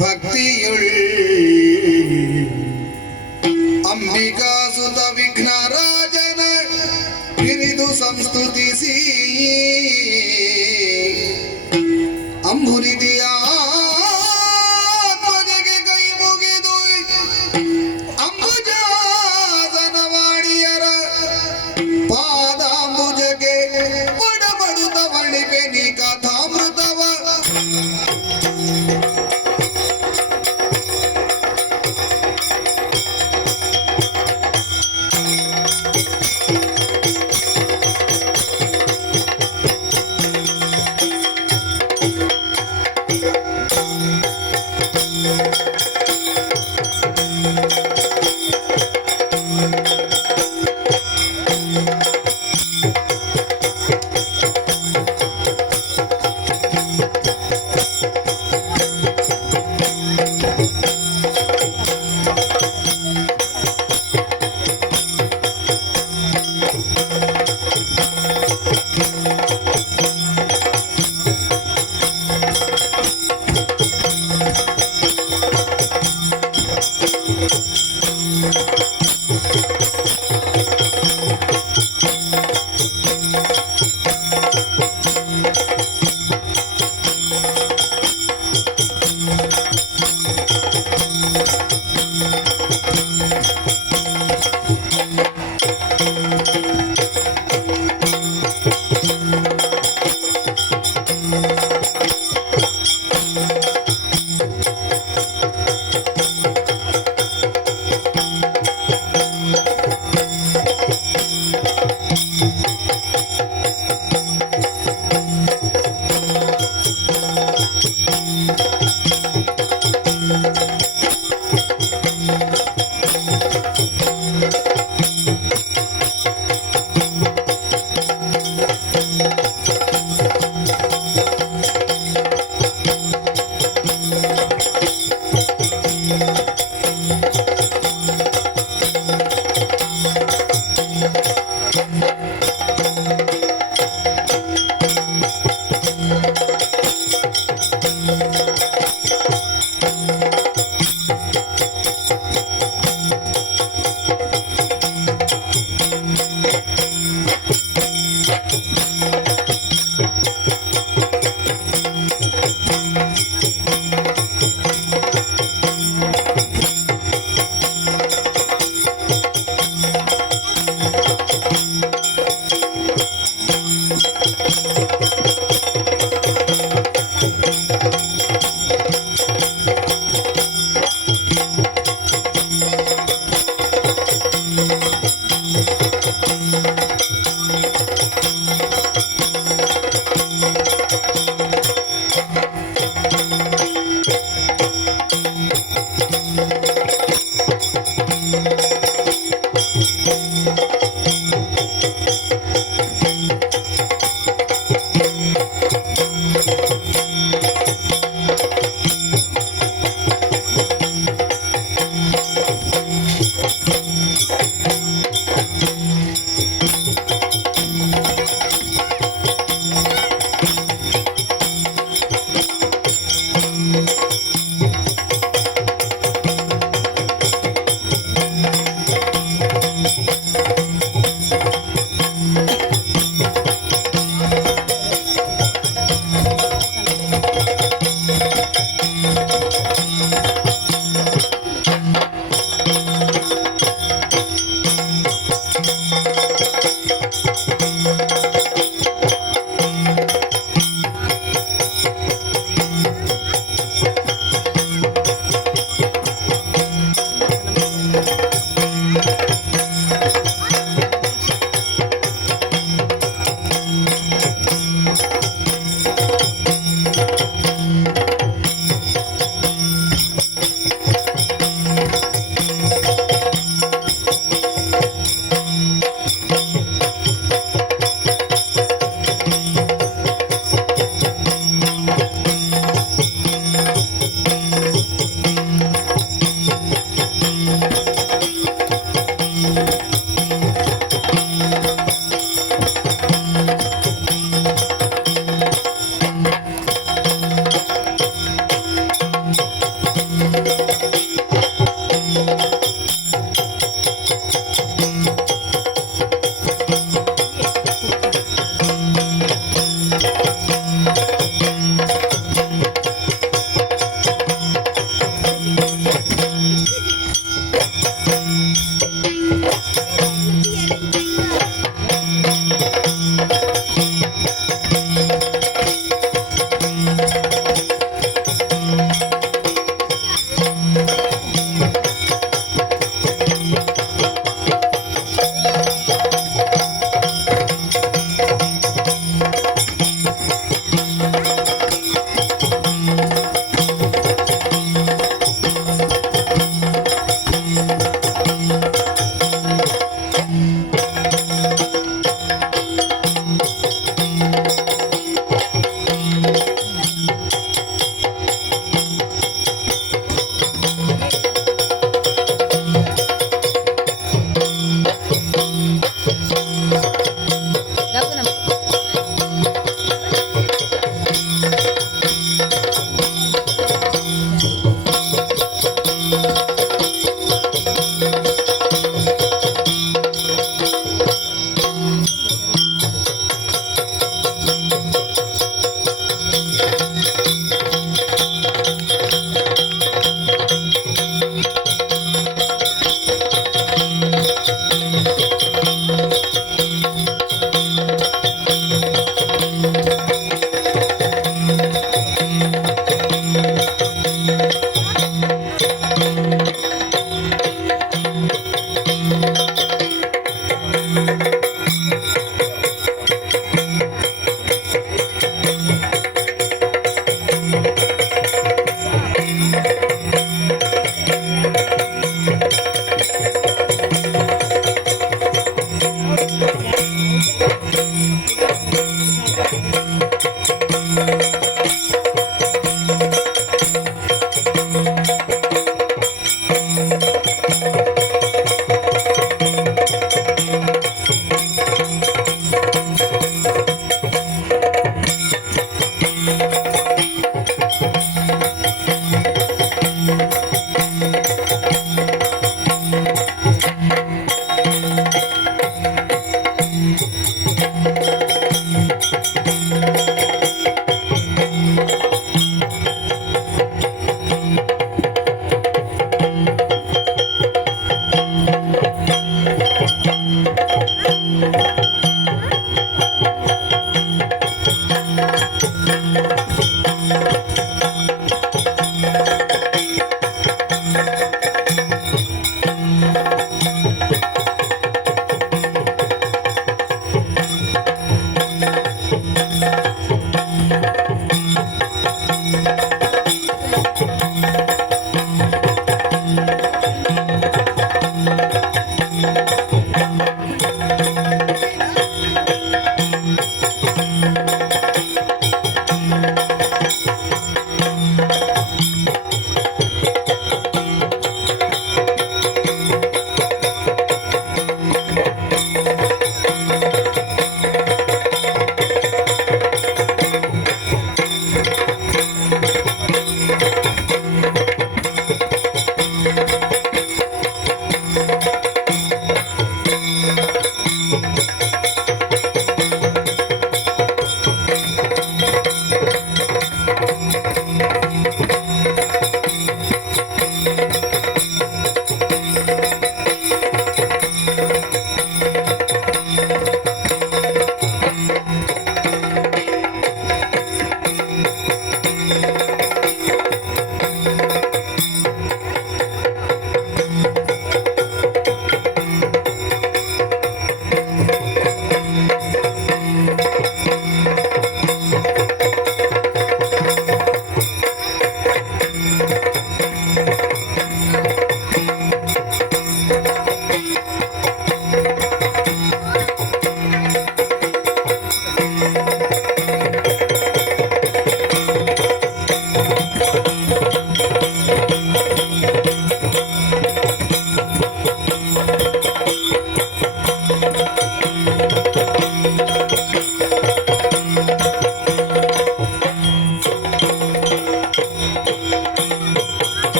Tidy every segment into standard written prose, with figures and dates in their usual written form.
ಭಕ್ತಿಯುಳ್ ಅಂಬಿಕಾ ಸುತ ವಿಘ್ನರಾಜನ ಹಿರಿದು ಸಂಸ್ತುತಿಸಿ ಅಂಬುರಿದಿಯ ಧ್ವಜಗೆ ಕೈ ಮುಗಿದು ಅಂಬುಜಾಸನ ವಾಣಿಯರ ಪಾದಾಂಬುಜಗೆ ಒಡಬಡುತ್ತ ವರ್ಣಿಪೆ ನೀ ಕಥಾಮೃತವ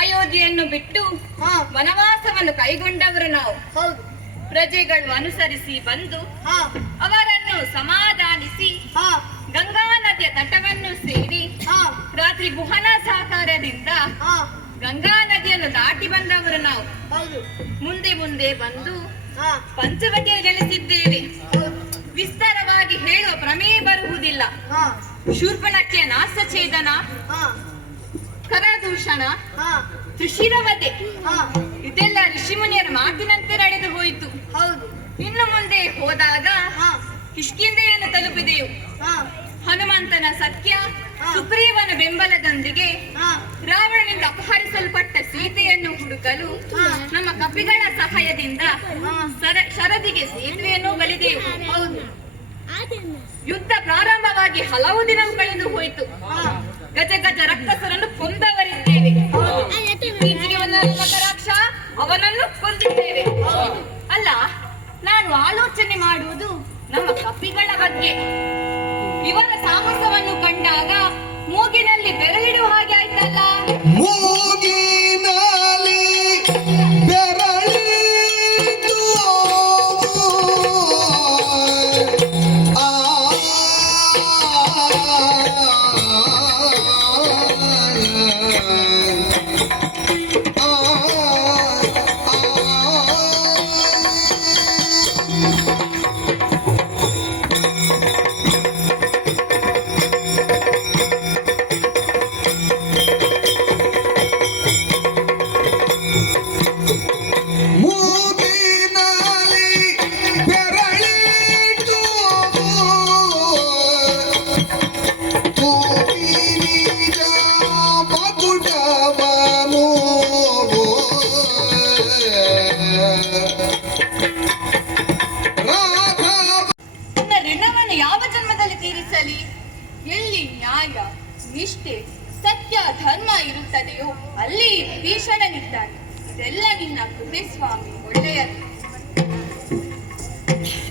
ಅಯೋಧ್ಯೆಯನ್ನು ಬಿಟ್ಟು ವನವಾಸವನ್ನು ಕೈಗೊಂಡವರು ನಾವು. ಪ್ರಜೆಗಳು ಅನುಸರಿಸಿ ಬಂದು ಅವರನ್ನು ಸಮಾಧಾನಿಸಿ ಗಂಗಾ ನದಿಯ ತಟವನ್ನು ಸೇರಿ ರಾತ್ರಿ ಗುಹನ ಸಹಕಾರದಿಂದ ಗಂಗಾ ನದಿಯನ್ನು ದಾಟಿ ಬಂದವರು ನಾವು. ಮುಂದೆ ಮುಂದೆ ಬಂದು ಪಂಚವಟಿಯ ಗೆಲ್ಲಿಸಿದ್ದೇವೆ. ವಿಸ್ತಾರವಾಗಿ ಹೇಳುವ ಪ್ರಮೇಯ ಬರುವುದಿಲ್ಲ. ಶೂರ್ಪಣಖ್ಯ ನಾಸಛೇದನ, ಕರದೂಷಣ, ಋಷಿರವಧೆ ಇದೆಲ್ಲ ಋಷಿಮುನಿಯರ ಮಾತಿನಂತೆ ನಡೆದು ಹೋಯಿತು. ಇನ್ನು ಮುಂದೆ ಹೋದಾಗ ಕಿಷ್ಕಿಂಧೆಯನ್ನು ತಲುಪಿದೆವು. ಹನುಮಂತನ ಸತ್ಯ ಸುಗ್ರೀವನ ಬೆಂಬಲದೊಂದಿಗೆ ರಾವಣನಿಂದ ಅಪಹರಿಸಲ್ಪಟ್ಟ ಸೀತೆಯನ್ನು ಹುಡುಕಲು ನಮ್ಮ ಕಪಿಗಳ ಸಹಾಯದಿಂದ ಶರದಿಗೆ ಸೇತುವೆಯನ್ನು ಬಲಿದೆವು. ಯುದ್ಧ ಪ್ರಾರಂಭವಾಗಿ ಹಲವು ದಿನ ಕಳೆದು ಹೋಯಿತು. ಗಜ ಗಜ ರಕ್ಕಸರನ್ನು ಕೊಂದವರಿದ್ದೇವೆ. ರಾಕ್ಷ ಅವನನ್ನು ಕೊಂದಿದ್ದೇವೆ. ಅಲ್ಲ, ನಾನು ಆಲೋಚನೆ ಮಾಡುವುದು ನಮ್ಮ ಕಪಿಗಳ ಬಗ್ಗೆ. ಇವರ ಸಾಹಸವನ್ನು ಕಂಡಾಗ ಮೂಗಿನಲ್ಲಿ ಬೆರಳಿಡುವ ಹಾಗೆ ಆಯ್ತಲ್ಲ. ಮೂಗಿನಲ್ಲಿ ಬೆರಳಿಟ್ಟು ಎಲ್ಲಿ ನ್ಯಾಯ, ನಿಷ್ಠೆ, ಸತ್ಯ, ಧರ್ಮ ಇರುತ್ತದೆಯೋ ಅಲ್ಲಿ ಭೀಷಣನಿದ್ದಾನೆ. ಇದೆಲ್ಲ ನಿನ್ನ ಕೃಪೆ ಸ್ವಾಮಿ, ಒಳ್ಳೆಯದು.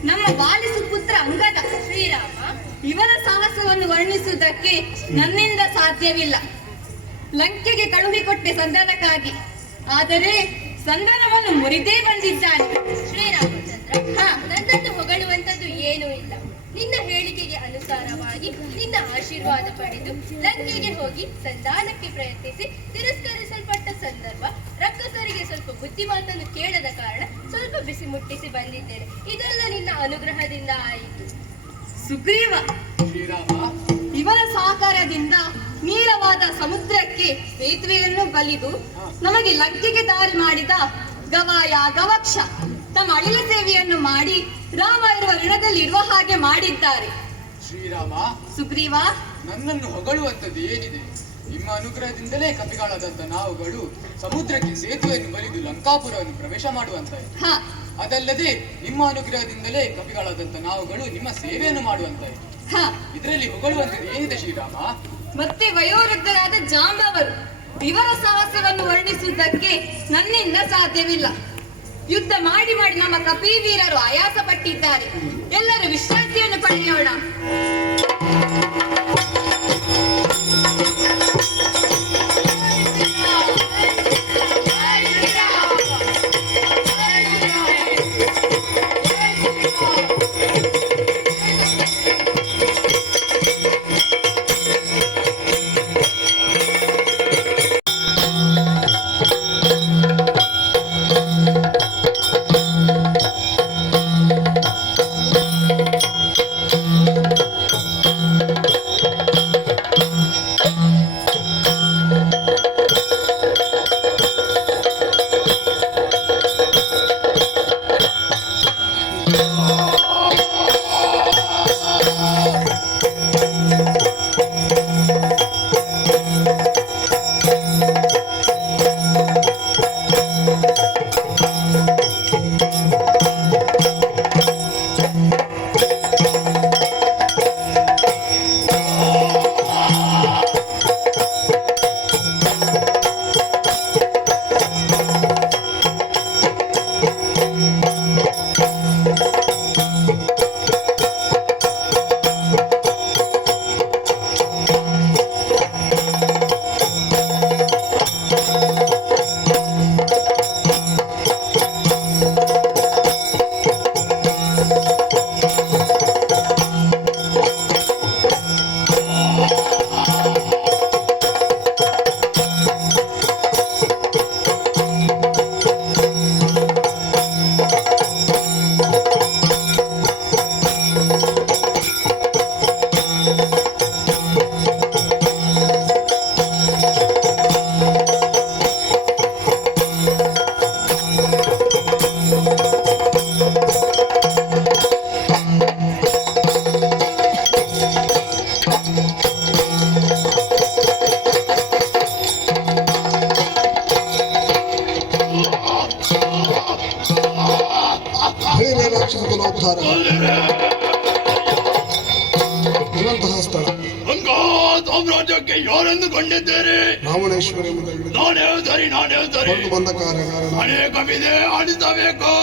ನಮ್ಮ ವಾಲಿಸು ಪುತ್ರ ಅಂಗದ ಶ್ರೀರಾಮ, ಇವರ ಸಾಹಸವನ್ನು ವರ್ಣಿಸುವುದಕ್ಕೆ ನನ್ನಿಂದ ಸಾಧ್ಯವಿಲ್ಲ. ಲಂಕೆಗೆ ಕಳುಹಿಕೊಟ್ಟೆ ಸಂಧಾನಕ್ಕಾಗಿ, ಆದರೆ ಸಂಧಾನವನ್ನು ಮುರಿದೇ ಬಂದಿದ್ದಾನೆ. ಶ್ರೀರಾಮಚಂದ್ರ, ನನ್ನನ್ನು ಹೊಗಳುವಂತದ್ದು ಏನೂ ಇಲ್ಲ. ನಿನ್ನ ಹೇಳಿಕೆಗೆ ಅನುಸಾರವಾಗಿ ನಿನ್ನ ಆಶೀರ್ವಾದ ಪಡೆದು ಲಂಕೆಗೆ ಹೋಗಿ ಸಂಧಾನಕ್ಕೆ ಪ್ರಯತ್ನಿಸಿ ತಿರಸ್ಕರಿಸಲ್ಪಟ್ಟ ಸಂದರ್ಭ, ರಕ್ಕಸರಿಗೆ ಸ್ವಲ್ಪ ಬುದ್ಧಿಮಾತನ್ನು ಕೇಳದ ಕಾರಣ ಸ್ವಲ್ಪ ಬಿಸಿ ಮುಟ್ಟಿಸಿ ಬಂದಿದ್ದೇನೆ. ಇದೆಲ್ಲ ನಿನ್ನ ಅನುಗ್ರಹದಿಂದ ಆಯಿತು. ಸುಗ್ರೀವ, ಇವರ ಸಹಕಾರದಿಂದ ನೀಳವಾದ ಸಮುದ್ರಕ್ಕೆ ಸೇತುವೆಯನ್ನು ಬಲಿದು ನಮಗೆ ಲಂಕೆಗೆ ದಾರಿ ಮಾಡಿದ ಗವಾಯ ಗವಕ್ಷ ತಮ್ಮ ಅಳಿಲ ಸೇವೆಯನ್ನು ಮಾಡಿ ರಾಮ ಇರುವ ಋಣದಲ್ಲಿ ಇರುವ ಹಾಗೆ ಮಾಡಿದ್ದಾರೆ. ಶ್ರೀರಾಮ, ಸುಗ್ರೀವ, ನನ್ನನ್ನು ಹೊಗಳುವಂತದ್ದು ಏನಿದೆ? ನಿಮ್ಮ ಅನುಗ್ರಹದಿಂದಲೇ ಕಪಿಗಳಾದಂತ ನಾವುಗಳು ಸಮುದ್ರಕ್ಕೆ ಸೇತುವೆಯನ್ನು ಬಲಿದು ಲಂಕಾಪುರವನ್ನು ಪ್ರವೇಶ ಮಾಡುವಂತಾಯಿತು. ಅದಲ್ಲದೆ ನಿಮ್ಮ ಅನುಗ್ರಹದಿಂದಲೇ ಕಪಿಗಳಾದಂತ ನಾವುಗಳು ನಿಮ್ಮ ಸೇವೆಯನ್ನು ಮಾಡುವಂತಾಯಿತು. ಇದರಲ್ಲಿ ಹೊಗಳುವಂತದ್ದು ಏನಿದೆ ಶ್ರೀರಾಮ? ಮತ್ತೆ ವಯೋವೃದ್ಧರಾದ ಜಾಂಬವರು, ಇವರ ಸಾಹಸವನ್ನು ವರ್ಣಿಸುವುದಕ್ಕೆ ನನ್ನಿಂದ ಸಾಧ್ಯವಿಲ್ಲ. ಯುದ್ಧ ಮಾಡಿ ಮಾಡಿ ನಮ್ಮ ಕಪಿ ವೀರರು ಆಯಾಸ ಪಟ್ಟಿದ್ದಾರೆ. ಎಲ್ಲರೂ ವಿಶ್ರಾಂತಿಯನ್ನು ಪಡೆಯೋಣ. ಬೇರೆ ರಾಕ್ಷಸ ಕುಲೋದ್ಧಾರ ಇರುವಂತಹ ಸ್ಥಳ ಗಂಗಾ ಸಾಮ್ರಾಜ್ಯಕ್ಕೆ ಯಾರೆಂದು ಕೊಂಡಿದ್ದೇನೆ? ರಾವಣೇಶ್ವರಿ ನಾನೇ ಸರಿ ಕೊಂಡು ಬಂದ ಕಾರಣ ಅನೇಕ ವಿಧೆ ಆಡಿಸಬೇಕು.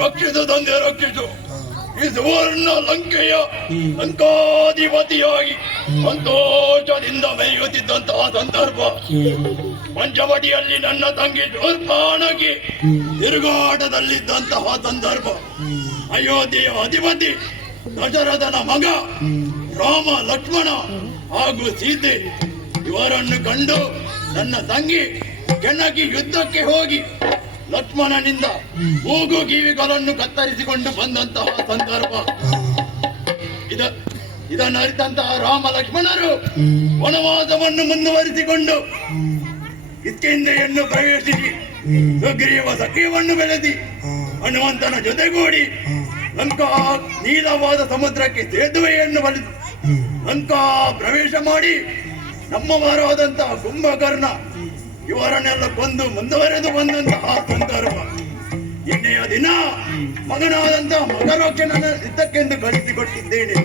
ರಕ್ಷಿಸು ತಂದೆ ರಕ್ಷಿಸು. ಈ ಸುವರ್ಣ ಲಂಕೆಯ ಲಂಕಾಧಿಪತಿಯಾಗಿ ಸಂತೋಷದಿಂದ ಮೆರೆಯುತ್ತಿದ್ದಂತಹ ಸಂದರ್ಭ ಪಂಚವಟಿಯಲ್ಲಿ ನನ್ನ ತಂಗಿ ಶೂರ್ಪಣಖಿ ತಿರುಗಾಟದಲ್ಲಿದ್ದಂತಹ ಸಂದರ್ಭ ಅಯೋಧ್ಯೆಯ ಅಧಿಪತಿ ದಶರಥನ ಮಗ ರಾಮ ಲಕ್ಷ್ಮಣ ಹಾಗೂ ಸೀತೆ ಇವರನ್ನು ಕಂಡು ನನ್ನ ತಂಗಿ ಕೆಣಕಿ ಯುದ್ಧಕ್ಕೆ ಹೋಗಿ ಲಕ್ಷ್ಮಣನಿಂದ ಮೂಗು ಕಿವಿಗಳನ್ನು ಕತ್ತರಿಸಿಕೊಂಡು ಬಂದಂತಹ ಸಂದರ್ಭ ಇದನ್ನು ಅರಿತಂತಹ ರಾಮ ಲಕ್ಷ್ಮಣರು ವನವಾಸವನ್ನು ಮುಂದುವರಿಸಿಕೊಂಡು ಕಿಷ್ಕಿಂಧೆಯನ್ನು ಪ್ರವೇಶಿಸಿ ಸುಗ್ರೀವ ಸಖ್ಯವನ್ನು ಬೆಳೆಸಿ ಹನುಮಂತನ ಜೊತೆಗೂಡಿ ಲಂಕಾ ನೀಲವಾದ ಸಮುದ್ರಕ್ಕೆ ಸೇತುವೆಯನ್ನು ಬಲಿಸಿ ಲಂಕಾ ಪ್ರವೇಶ ಮಾಡಿ ನಮ್ಮವರಾದಂತಹ ಕುಂಭಕರ್ಣ ಇವರನ್ನೆಲ್ಲ ಕೊಂದು ಮುಂದುವರೆದು ಬಂದಂತಹ ಸಂದರ್ಭ ನಿನ್ನೆಯ ದಿನ ಮಗನಾದಂತಹ ಮಗರಾಕ್ಷನನ್ನು ಯುದ್ಧಕ್ಕೆಂದು ಕಳಿಸಿಕೊಟ್ಟಿದ್ದೇನೆ.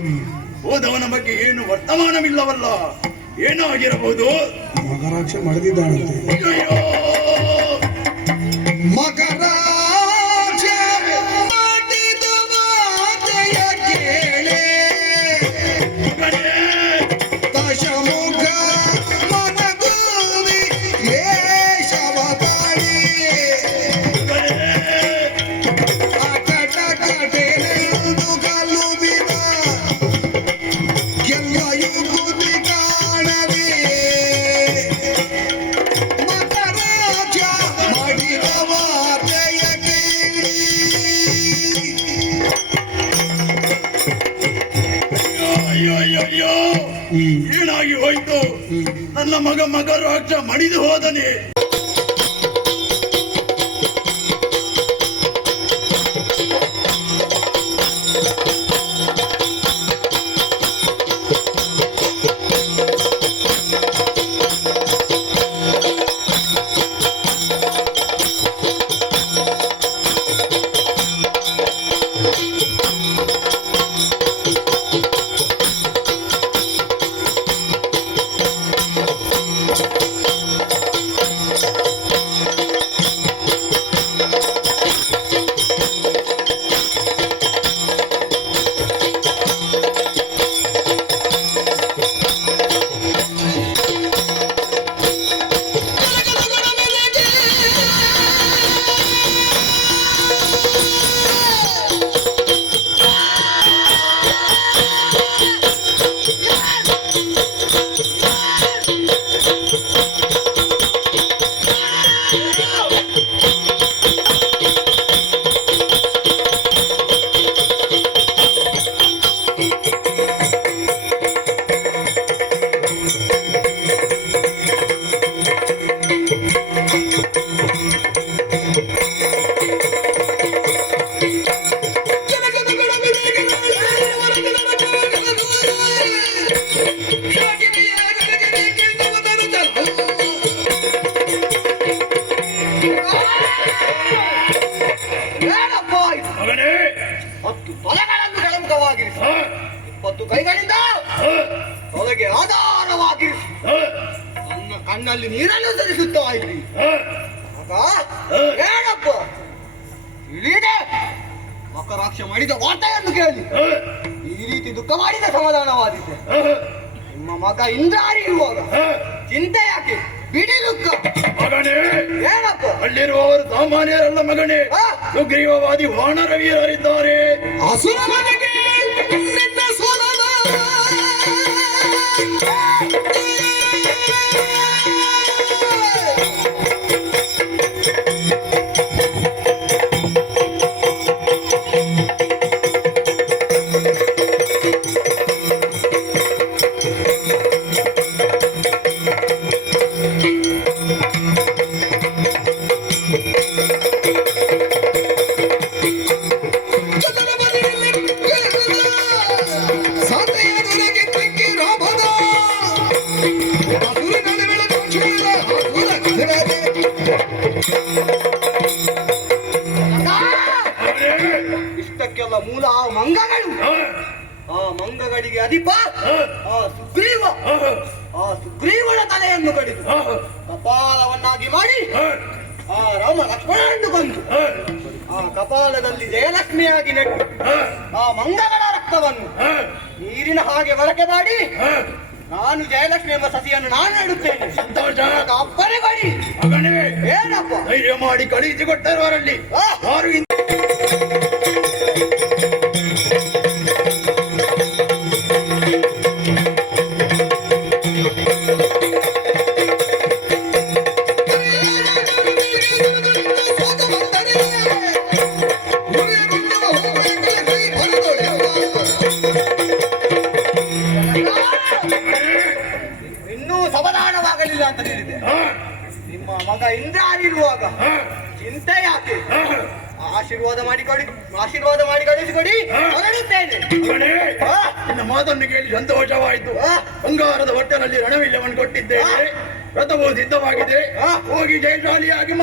ಹೋದವನ ಬಗ್ಗೆ ಏನು ವರ್ತಮಾನವಿಲ್ಲವಲ್ಲ, ಏನಾಗಿರಬಹುದು? ಮಗರಾಕ್ಷ ಮಾಡಿದ್ದಾನಂತೆ. ಅಯ್ಯೋ ಮಗರಾಕ್ಷ ಮಾಡಿದ ಮಾತೆಯ ಕೇಳೆ ದಶಮುಖ ಮನಗುವಿ ಏಷವ ತಾಳಿ ಅಕಟ ಕಟೆನೆಂದು ಗಲುಬಿನ ಎಲ್ಲ ಯುಗುತಿ ಕಾಣವೇ ಮಗರಾಕ್ಷ ಮಾಡಿದ ಮಾತೆಯ ಕೇಳಿ ಅಯ್ಯೋ ಏನಾಗಿ ಹೋಯ್ತು? ನನ್ನ ಮಗರಾಕ್ಷ ಮಡಿದು ಹೋದನೆ. 2 ಕೈಗಳಿಂದ ಒಳಗೆ ಆಧಾರವಾಗಿರಿಸಿ ನನ್ನ ಕಣ್ಣಲ್ಲಿ ನೀರನ್ನು ಸುರಿಸುತ್ತಾ ಇದ್ರಿ ಏನಪ್ಪ ಇಳಿದೆ ಮಕರಾಕ್ಷ ಮಾಡಿದ ವಾರ್ತೆಯನ್ನು ಕೇಳಿ ಈ ರೀತಿ ದುಃಖ ಮಾಡಿದ ಸಮಾಧಾನವಾದಿದ್ದೆ ನಿಮ್ಮ ಮಗ ಇಂದ್ರಾರಿ ಇರುವಾಗ ಚಿಂತೆ ಯಾಕೆ ಬಿಡಿ ದುಃಖ ಮಗನೇ ಏನಪ್ಪ ಅಲ್ಲಿರುವವರು ಸಾಮಾನ್ಯರಲ್ಲ ಮಗನೇ ಸುಗ್ರೀವವಾದಿ ವಾನರ ವೀರರಿದ್ದಾರೆ ಅಸುರನಿಗೆ ನಿನ್ನ ಸೋದರ ಇಷ್ಟಕ್ಕೆಲ್ಲ ಮೂಲ ಆ ಮಂಗಗಳು ಆ ಮಂಗಗಳಿಗೆ ಅಧಿಪ ಆ ಸುಗ್ರೀವನ ತಲೆಯನ್ನು ಕಡಿದು ಕಪಾಲವನ್ನಾಗಿ ಮಾಡಿ ಆ ರಾಮ ಲಕ್ಷ್ಮಣನನ್ನು ಕೊಂದು ಆ ಕಪಾಲದಲ್ಲಿ ಜಯಲಕ್ಷ್ಮಿಯಾಗಿ ನೆಟ್ಟು ಆ ಮಂಗಗಳ ರಕ್ತವನ್ನು ನೀರಿನ ಹಾಗೆ ಬಳಕೆ ಮಾಡಿ ನಾನು ಜಯಲಕ್ಷ್ಮಿ ಎಂಬ ಸಸಿಯನ್ನು ನಾನು ನೆಡುತ್ತೇನೆ. ಸಂತೋಷ. ಅಪ್ಪನೇ ಬಡಿ ಮಗನೇ ಏನಪ್ಪ ಧೈರ್ಯ ಮಾಡಿ ಕಳುಹಿಸಿಕೊಟ್ಟರುವರಲ್ಲಿ ಯಾರು ಇನ್ನೂ ಸಮಾಧಾನವಾಗಲಿಲ್ಲ ಅಂತ ಹೇಳಿದೆ. ನಿಮ್ಮ ಮಗ ಇಂದ್ರಾರಿರುವಾಗ ಚಿಂತೆ ಯಾಕೆ? ಆಶೀರ್ವಾದ ಮಾಡಿ ಕಳಿಸಿಕೊಡಿ ಹೊರಡುತ್ತೇನೆ. ನಿನ್ನ ಮಾತನ್ನು ಕೇಳಿ ಸಂತೋಷವಾಯಿತು. ಬಂಗಾರದ ಹೊಟ್ಟೆನಲ್ಲಿ ರಣವಿಲ್ಲವನ್ನು ಕೊಟ್ಟಿದ್ದೇನೆ. ವ್ರತವು ಸಿದ್ಧವಾಗಿದೆ. ಹೋಗಿ ಜಯಶಾಲಿಯಾಗಿ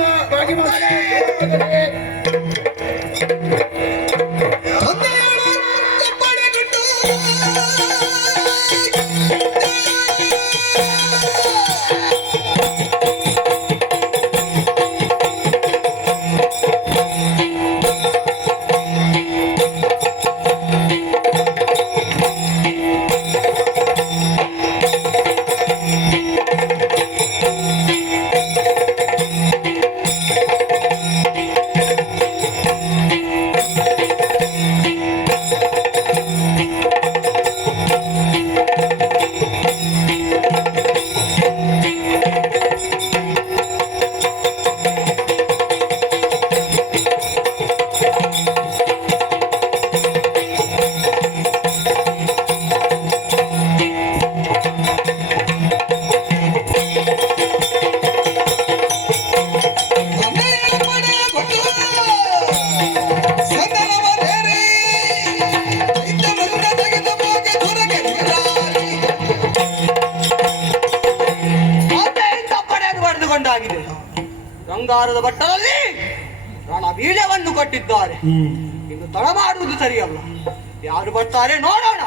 ಪಡೆದುಕೊಂಡಾಗಿದೆ. ಬಂಗಾರದ ಬಟ್ಟಲಲ್ಲಿ ರಣವೀರ್ಯವನ್ನು ಕೊಟ್ಟಿದ್ದಾರೆ. ಇನ್ನು ತಡ ಮಾಡುವುದು ಸರಿಯಲ್ಲ. ಯಾರು ಬರ್ತಾರೆ ನೋಡೋಣ.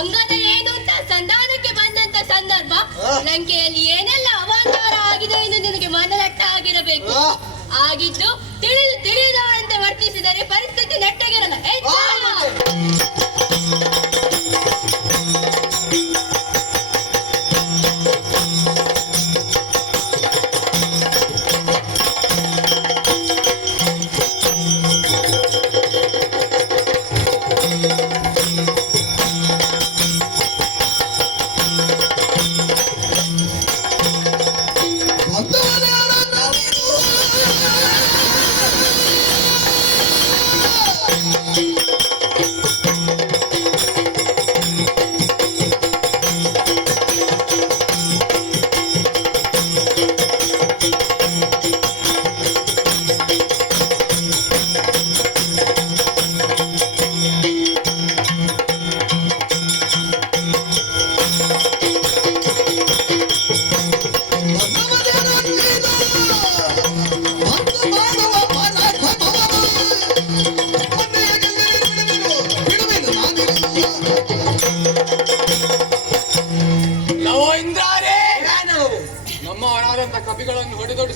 ಅಂಗದ ಏನು ಅಂತ ಸಂಧಾನಕ್ಕೆ ಬಂದಂತ ಸಂದರ್ಭ ಲಂಕೆಯಲ್ಲಿ ಏನೆಲ್ಲ ಅವಾಂತರ ಆಗಿದೆ ಎಂದು ನಿನಗೆ ಮನದಟ್ಟ ಆಗಿರಬೇಕು. ಆಗಿದ್ದು ತಿಳಿದವರಂತೆ ವರ್ತಿಸಿದರೆ ಪರಿಸ್ಥಿತಿ ನೆಟ್ಟಗಿರಲ್ಲ.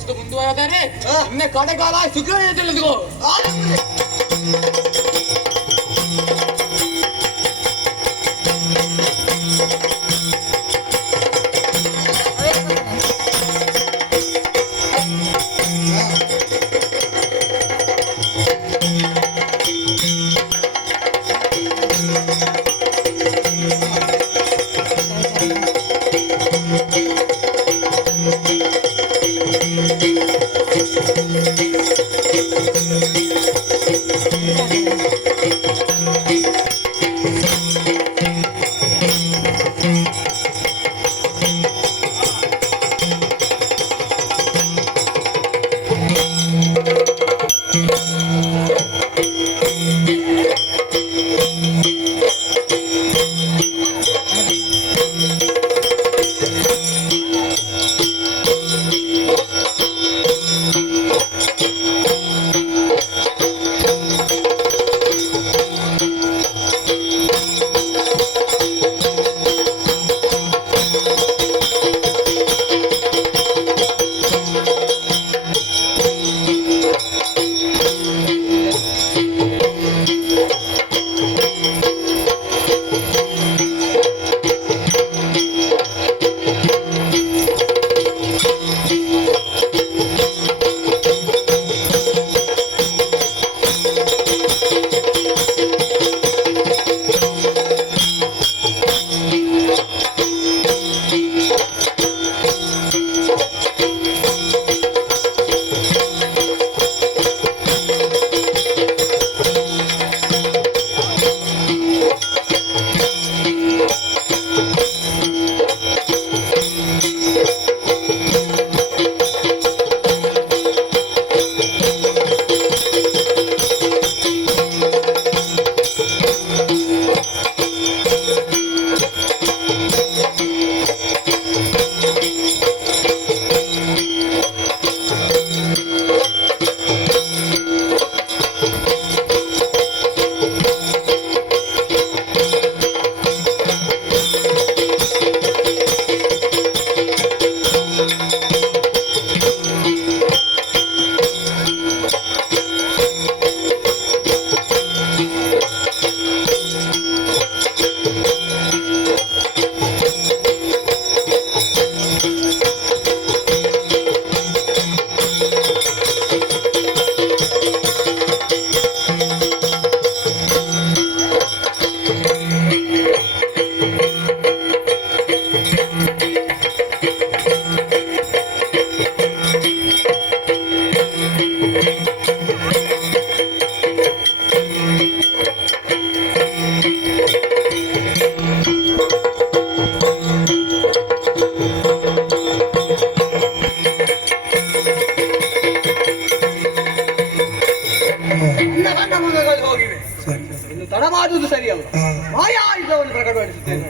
ಪ್ರಶ್ನೆ ಮುಂದುವರೆದರೆ ಹಾ. ಇನ್ನೇ ಕಡೆಗಾಲ ಶುಕ್ರನೇ ತಿಳಿದುಕೋ. ತಡ ಮಾಡುವುದು ಸರಿಯಲ್ಲ. ಮಾಯಾ ಆಯುಧವನ್ನು ಪ್ರಕಟಪಡಿಸುತ್ತೇನೆ.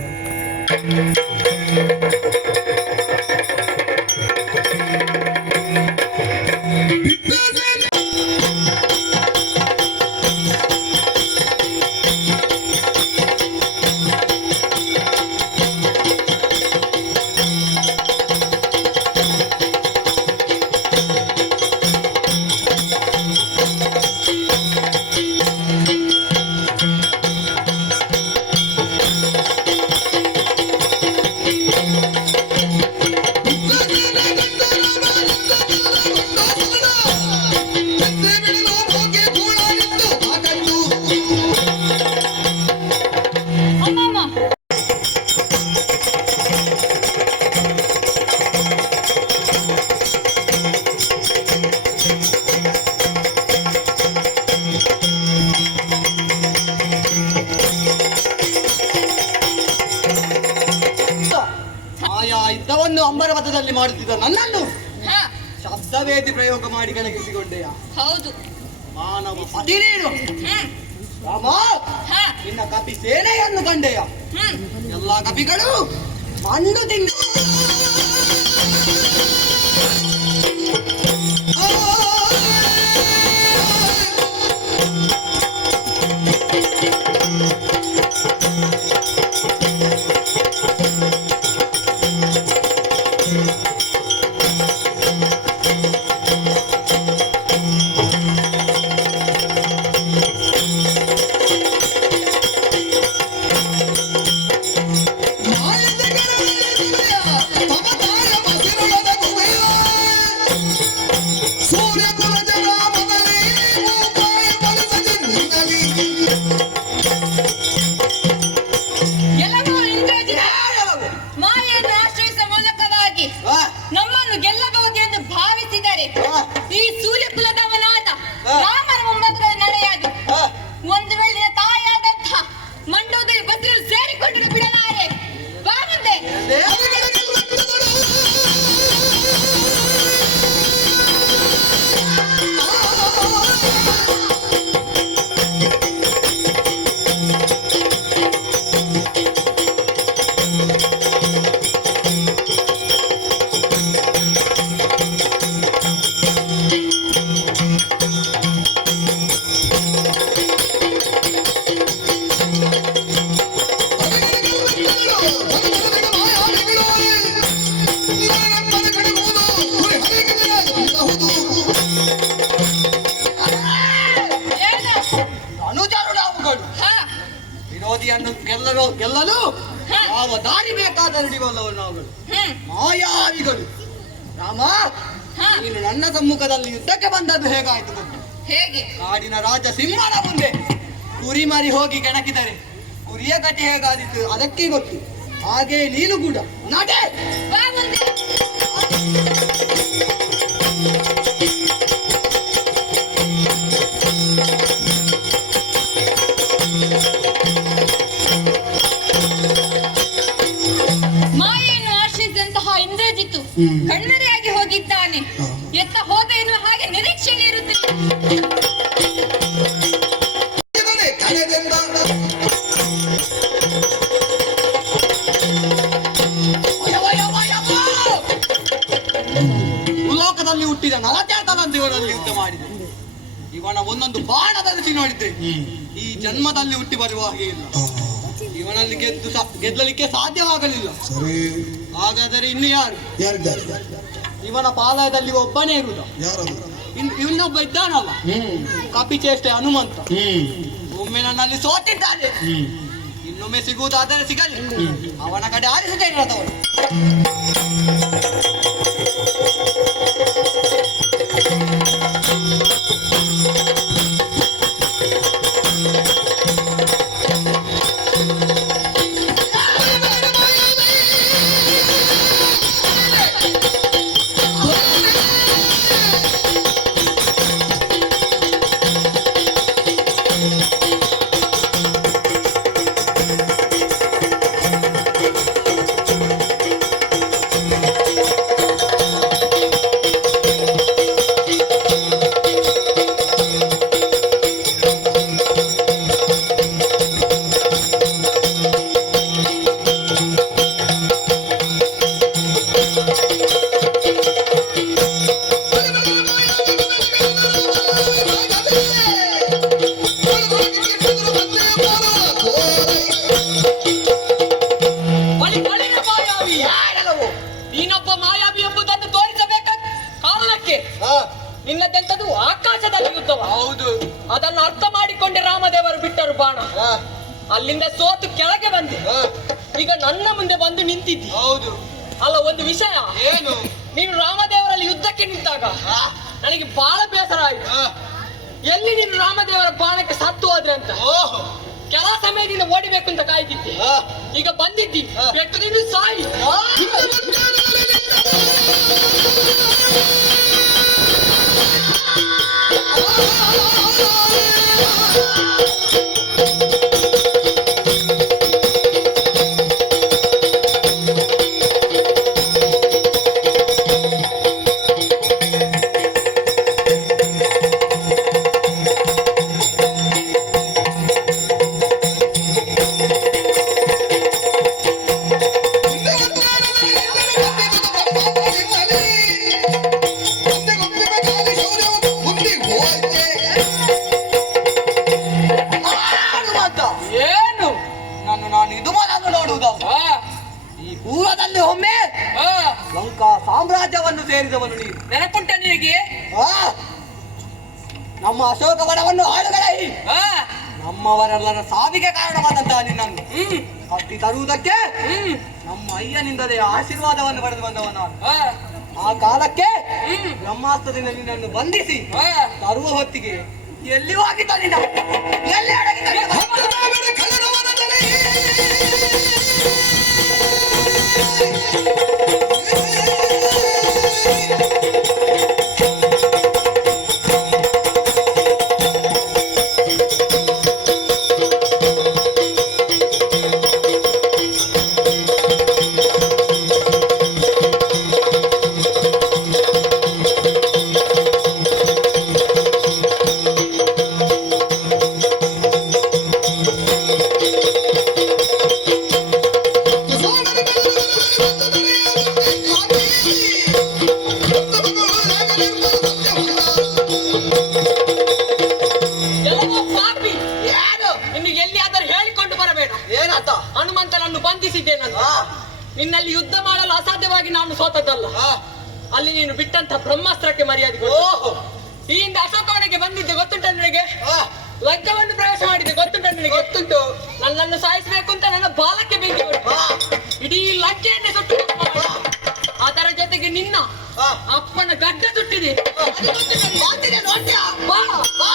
ಮಾಯಾ ಯುದ್ಧವನ್ನು ಅಂಬರಪಥದಲ್ಲಿ ಮಾಡುತ್ತಿದ್ದ ನನ್ನನ್ನು ಹಾ, ಶಬ್ದವೇದಿ ಪ್ರಯೋಗ ಮಾಡಿ ಕೆಳಗಿಸಿಕೊಂಡೆಯ. ಹೌದು. ಮಾನವ ಪತಿ ನೀನು ಹ್ಮ್, ರಾಮ. ಹಾ, ನಿನ್ನ ಕಪಿ ಸೇನೆಯನ್ನು ಕಂಡೆಯ. ಹ್ಮ್. ಎಲ್ಲಾ ಕಪಿಗಳು ಮಣ್ಣು ತಿಂದು ದ್ರೌಪದಿಯನ್ನು ಗೆಲ್ಲಲು ಯಾವ ದಾರಿ ಬೇಕಾದ ನಡೆಯುವಲ್ಲವು ನಾವುಗಳು ಮಾಯಾವಿಗಳು. ರಾಮ, ನೀನು ನನ್ನ ಸಮ್ಮುಖದಲ್ಲಿ ಯುದ್ಧಕ್ಕೆ ಬಂದದ್ದು ಹೇಗಾಯ್ತು ಗೊತ್ತು? ಹೇಗೆ? ಕಾಡಿನ ರಾಜ ಸಿಂಹನ ಮುಂದೆ ಕುರಿ ಮರಿ ಹೋಗಿ ಕೆಣಕಿದರೆ ಕುರಿಯ ಗತಿ ಹೇಗಾದಿತ್ತು ಅದಕ್ಕೆ ಗೊತ್ತು. ಹಾಗೆ ನೀನು ಕೂಡ ನಡೆ. ಬಾ ಮುಂದೆ. ಮಾಯೆಯನ್ನು ಆಶ್ರಯಿಸಿದಂತಹ ಇಂದ್ರಜಿತ್ತು ಕಣ್ಮರೆಯಾಗಿ ಹೋಗಿದ್ದಾನೆ. ಎತ್ತ ಹೋದ ಎನ್ನುವ ಹಾಗೆ ನಿರೀಕ್ಷೆಯಲ್ಲಿ ಇರುತ್ತದೆ. ಭೂಲೋಕದಲ್ಲಿ ಹುಟ್ಟಿದ ನಲಚೇತನಂತೆ ಇವನಲ್ಲಿ ಯುದ್ಧ ಮಾಡಿದೆ. ಇವನ ಒಂದೊಂದು ಬಾಣದ ರುಚಿ ನೋಡಿದ್ರೆ ಈ ಜನ್ಮದಲ್ಲಿ ಹುಟ್ಟಿ ಬರುವ ಹಾಗೆ ಇಲ್ಲ. ಇವನಲ್ಲಿ ಗೆಲ್ಲಲಿಕ್ಕೆ ಸಾಧ್ಯವಾಗಲಿಲ್ಲ. ಹಾಗಾದರೆ ಇನ್ನು ಯಾರು? ಇವನ ಪಾಲಯದಲ್ಲಿ ಒಬ್ಬನೇ ಇರುವುದ? ಇನ್ನೊಬ್ಬ ಇದ್ದಾನಲ್ಲ, ಕಪಿಚೇಷ್ಟೆ ಹನುಮಂತ. ಒಮ್ಮೆ ನನ್ನಲ್ಲಿ ಸೋತಿದ್ದಾನೆ, ಇನ್ನೊಮ್ಮೆ ಸಿಗುವುದಾದರೆ ಸಿಗಲಿ. ಅವನ ಕಡೆ ಆರಿಸುತ್ತೇನೆ ರಥವನ್ನು. ನೀನೊಬ್ಬ ಮಾಯಾವಿ ಎಂಬುದನ್ನು ತೋರಿಸಬೇಕ ಕಾರಣಕ್ಕೆ ನಿನ್ನದೆಂತದು ಆಕಾಶದಲ್ಲಿ ಯುದ್ಧವ. ಹೌದು, ಅದನ್ನು ಅರ್ಥ ಮಾಡಿಕೊಂಡೆ ರಾಮದೇವರು ಬಿಟ್ಟರು ಬಾಣ. ಅಲ್ಲಿಂದ ಸೋತು ಕೆಳಗೆ ಬಂದೆ. ಈಗ ನನ್ನ ಮುಂದೆ ಬಂದು ನಿಂತಿದ್ದಿ. ಹೌದು. ಅಲ್ಲ, ಒಂದು ವಿಷಯ ಏನು? ನೀನು ರಾಮದೇವರಲ್ಲಿ ಯುದ್ಧಕ್ಕೆ ನಿಂತಾಗ ನನಗೆ ಬಹಳ ಬೇಸರ ಆಯ್ತು. ಎಲ್ಲಿ ನೀನು ರಾಮದೇವರ ಬಾಣಕ್ಕೆ ಸತ್ತು ಹೋದ್ರೆ ಅಂತ ಕೆಲ ಸಮಯದಿಂದ ಓಡಿಬೇಕು ಅಂತ ಕಾಯ್ತಿದ್ದೆ. ಈಗ ಬಂದಿದ್ದಿ, ಬೆಟ್ಟು ನೀನು ಸಾಯಿ. ಏನು ನಾನು ಇದು ಮೊದಲು ನೋಡುವುದಲ್ಲ. ಈ ಪೂರ್ವದಲ್ಲಿ ಒಮ್ಮೆ ಲಂಕಾ ಸಾಮ್ರಾಜ್ಯವನ್ನು ಸೇರಿದವನು ನೀನು. ನೆನಪುಂಟ ನಿನಗೆ? ನಮ್ಮ ಅಶೋಕವನವನ್ನು ಆಳುಗಳೈ ನಮ್ಮವರೆಲ್ಲರ ಸಾವಿಗೆ ಕಾರಣವಾದಂತಹ ನಿನ್ನನ್ನು ಕಟ್ಟಿ ತರುವುದಕ್ಕೆ ನಮ್ಮ ಅಯ್ಯನಿಂದಲೇ ಆಶೀರ್ವಾದವನ್ನು ಪಡೆದು ಬಂದವ ನಾನು. ಆ ಕಾಲಕ್ಕೆ ಬ್ರಹ್ಮಾಸ್ತ್ರದಿಂದ ನಿನ್ನನ್ನು ಬಂಧಿಸಿ ತರುವ ಹೊತ್ತಿಗೆ ಎಲ್ಲಿ ಹೋಗಿದ್ದ ನಿನ್ನ? ಎಲ್ಲಿ ಅಡಗಿದ್ದ ಹನುಮಂತನನ್ನು ಬಂಧಿಸಿದ್ದೇನಂತ. ನಿನ್ನಲ್ಲಿ ಯುದ್ಧ ಮಾಡಲು ಅಸಾಧ್ಯವಾಗಿ ನಾನು ಸೋತದ್ದಲ್ಲ, ಅಲ್ಲಿ ನೀನು ಬಿಟ್ಟಂತ ಬ್ರಹ್ಮಾಸ್ತ್ರಕ್ಕೆ ಮರ್ಯಾದೆ ಕೊಡು. ಈ ಹಿಂದೆ ಅಶೋಕವನಿಗೆ ಬಂದಿದ್ದೆ ಗೊತ್ತುಂಟ ನಿನಗೆ? ಲಂಕವನ್ನು ಪ್ರವೇಶ ಮಾಡಿದೆ ಗೊತ್ತುಂಟ ನಿನಗೆ? ಗೊತ್ತುಂಟು. ನನ್ನನ್ನು ಸಾಯಿಸಬೇಕು ಅಂತ ನನ್ನ ಬಾಲಕ್ಕೆ ಬೆಂಕಿ ಹೊಡೆದ. ಇಡೀ ಲಂಕೆಯನ್ನೇ ಸುಟ್ಟು ಭಸ್ಮ ಮಾಡಿದೆ. ಅದರ ಜೊತೆಗೆ ನಿನ್ನ ಅಪ್ಪನ ಗಡ್ಡ ಸುಟ್ಟಿದೆ. ಬಾ, ಬಾ.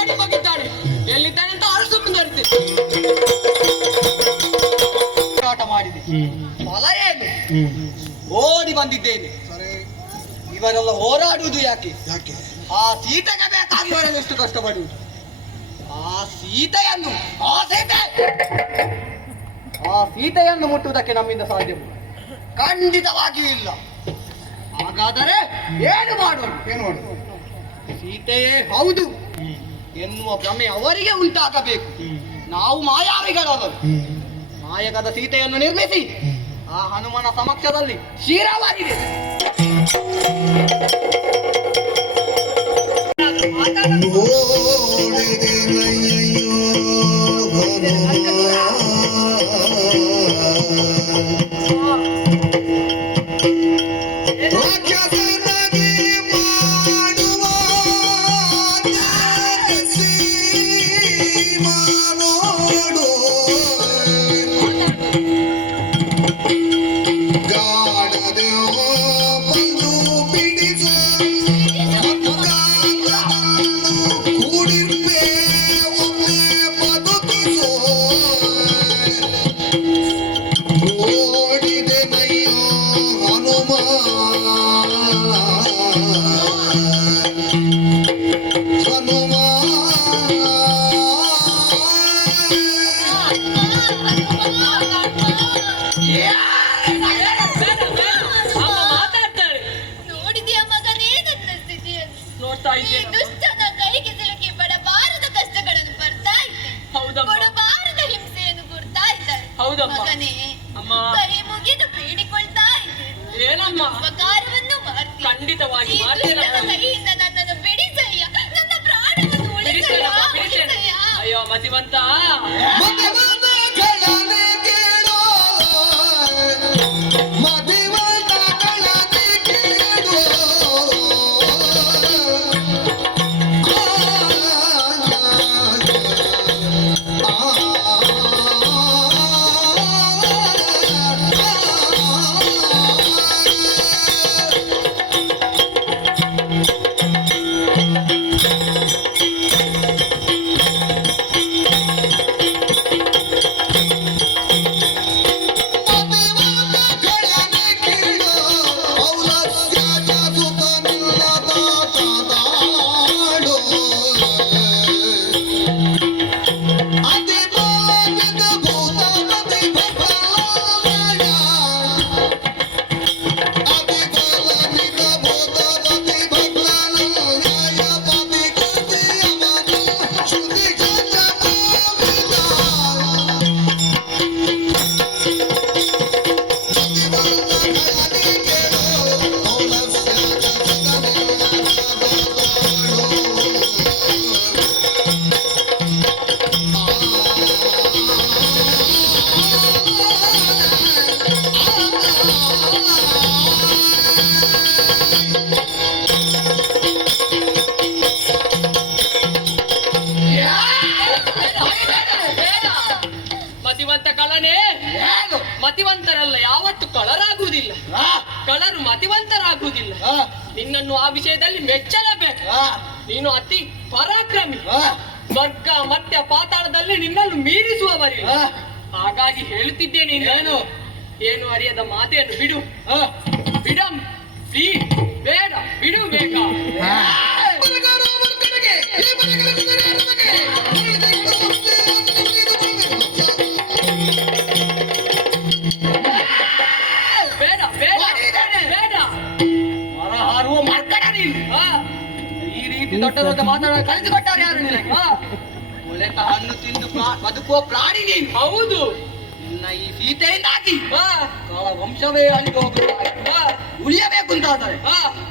ಓಡಿ ಹೋಗಿದ್ದಾನೆ. ಎಲ್ಲಿದ್ದಾನೆ ಅಂತ ಅರಸು ಮುಂದುವರಿತೆ. ಹೋರಾಟ ಮಾಡಿದೆ. ಫಲ ಏನು? ಓಡಿ ಬಂದಿದ್ದೇನೆ. ಇವರೆಲ್ಲ ಹೋರಾಡುವುದು ಯಾಕೆ? ಆ ಸೀತೆಗೆ ಬೇಕಾಗಿ ಇವರೆಲ್ಲ ಎಷ್ಟು ಕಷ್ಟಪಡುವುದು. ಆ ಸೀತೆಯನ್ನು ಮುಟ್ಟುವುದಕ್ಕೆ ನಮ್ಮಿಂದ ಸಾಧ್ಯವಿಲ್ಲ, ಖಂಡಿತವಾಗಿಯೂ ಇಲ್ಲ. ಹಾಗಾದರೆ ಏನು ಮಾಡೋಣ? ಸೀತೆಯೇ ಹೌದು ಎನ್ನುವ ಭ್ರಮೆ ಅವರಿಗೆ ಉಂಟಾಗಬೇಕು. ನಾವು ಮಾಯಾವಿಗಳವರು. ನಾಯಕದ ಸೀತೆಯನ್ನು ನಿರ್ಮಿಸಿ ಆ ಹನುಮನ ಸಮಕ್ಷದಲ್ಲಿ ಶಿರವಾಗಿದೆ. ನೋಡಿದ್ಯಾ ಮಗನೇ ನನ್ನ ಸ್ಥಿತಿಯನ್ನು? ನೋಡ್ತಾ ಈ ಇದ್ದೇನೆ. ದುಷ್ಟನ ಕೈಗೆ ಸಿಲುಕಿ ಪಡಬಾರದ ಕಷ್ಟಗಳನ್ನು ಬರ್ತಾ ಇದ್ದೆ. ಹೌದಮ್ಮ. ಕೊಡಬಾರದ ಹಿಂಸೆಯನ್ನು ಕೊಡ್ತಾ ಇದ್ದಾರೆ. ಹೌದಮ್ಮ. ಮಗನೇ, ಅಮ್ಮ. ಕೈ ಮುಗಿದು ಬೇಡಿಕೊಳ್ತಾ ಇದ್ದೆ. ಏನಮ್ಮ? ಉಪಕಾರವನ್ನು ಮಾಡ್ತೀನಿ. ಖಂಡಿತವಾಗಿ ಈ ಮಾಡ್ತೇನೆ. ದುಷ್ಟನ ಕೈಯಿಂದ ನನ್ನನ್ನು ಬಿಡಿಸಯ್ಯ, ನನ್ನ ಪ್ರಾಣವನ್ನು ಉಳಿಸಯ್ಯ, ಉಳಿಸಯ್ಯ. ಅಯ್ಯೋ ಮತಿವಂತ, ಮತಿವಂತ ಕಳನೆ. ಮತಿವಂತರಲ್ಲ ಯಾವತ್ತು ಕಳರಾಗುವುದಿಲ್ಲ, ಕಳರು ಮತಿವಂತರಾಗುವುದಿಲ್ಲ. ನಿನ್ನನ್ನು ಆ ವಿಷಯದಲ್ಲಿ ಮೆಚ್ಚಲೇಬೇಕು. ನೀನು ಅತಿ ಪರಾಕ್ರಮಿ. ಸ್ವರ್ಗ ಮತ್ತೆ ಪಾತಾಳದಲ್ಲಿ ನಿನ್ನನ್ನು ಮೀರಿಸುವವರಿಲ್ಲ. ಹಾಗಾಗಿ ಹೇಳುತ್ತಿದ್ದೇನೆ, ನೀನು ಏನು ಅರಿಯದ ಮಾತೆಯನ್ನು ಬಿಡು. ಬಿಡಂ ಬೇಡ, ಬಿಡು ಬೇಗ. ಬೇಡ ಬೇಡ ಬೇಡ. ಮರ ಹಾರುವ ಮಕ್ಕಳ ನೀನು. ಈ ರೀತಿ ದೊಡ್ಡ ದೊಡ್ಡ ಮಾತನಾಡ ಕಲಿತುಕೊಟ್ಟವ್ರು ಯಾರು ನಿನಗೆ? ಒಳ್ಳೆತ ಹಣ್ಣು ತಿಂದು ಬದುಕುವ ಪ್ರಾಣಿ ನೀನು. ಹೌದು. ನಿನ್ನ ಈ ಸೀತೆಯಿಂದಾಗಿ ಕಾಳ ವಂಶವೇ ಅಲ್ಲಿಗೆ ಹೋಗುತ್ತಾ ಉಳಿಯಬೇಕು ಅಂತಾದರೆ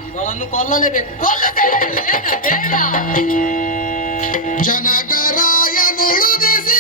ಇವಳನ್ನು ಕೊಲ್ಲಲೇಬೇಕು. ಕೊಲ್ಲುತ್ತೇನೆ. ಬೇಡ ಬೇಡ. ಜನಕರಾಯ ನುಡಿದಿಸಿ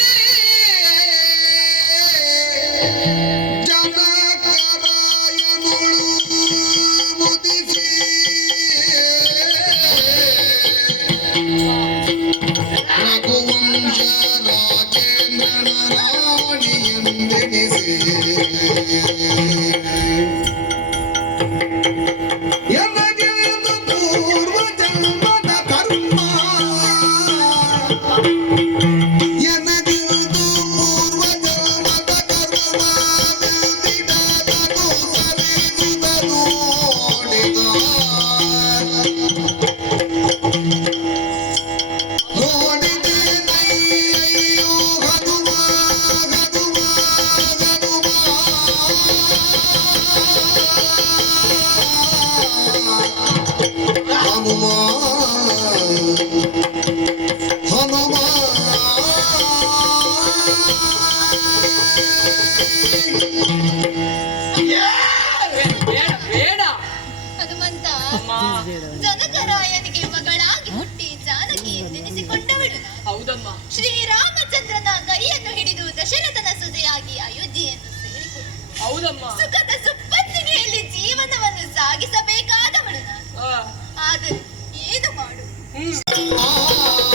ಬೇಡ ಬೇಡ ಹನುಮಂತ ಅಮ್ಮ. ಜನಕರಾಯನಿಗೆ ಮಗಳಾಗಿ ಹುಟ್ಟಿ ಜಾನಕಿ ಎಂದೆನಿಸಿಕೊಂಡವಳು ನಾನು. ಹೌದಮ್ಮ. ಶ್ರೀರಾಮಚಂದ್ರನ ಕೈಯನ್ನು ಹಿಡಿದು ದಶರಥನ ಸೊಸೆಯಾಗಿ ಅಯೋಧ್ಯೆಯನ್ನು ಸೇರಿಕೊಂಡು ಹೌದಮ್ಮ. ಸುಖದ ಸುಪ್ಪತ್ತಿಗೆಯಲ್ಲಿ ಜೀವನವನ್ನು ಸಾಗಿಸಬೇಕಾದವಳು ನಾನು. ಆ, ಆದರೆ ಏನು ಮಾಡು ಹ್ಮ್.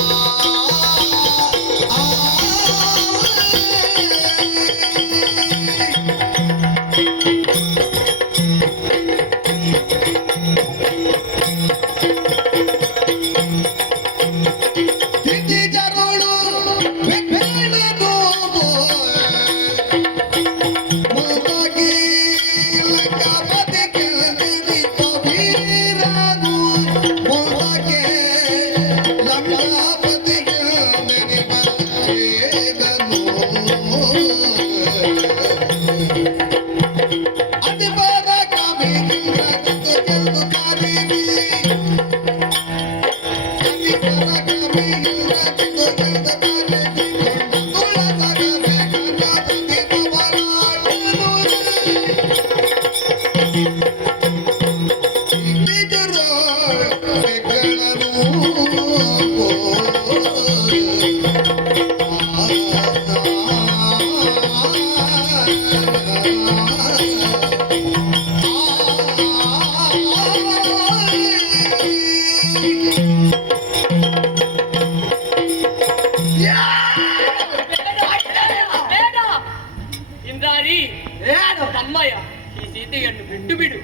ಬೇಡ ಇಂದ್ರಾರಿ, ತಮ್ಮಯ್ಯ, ಈ ಸೀತೆಯನ್ನು ಬಿಟ್ಟು ಬಿಡು.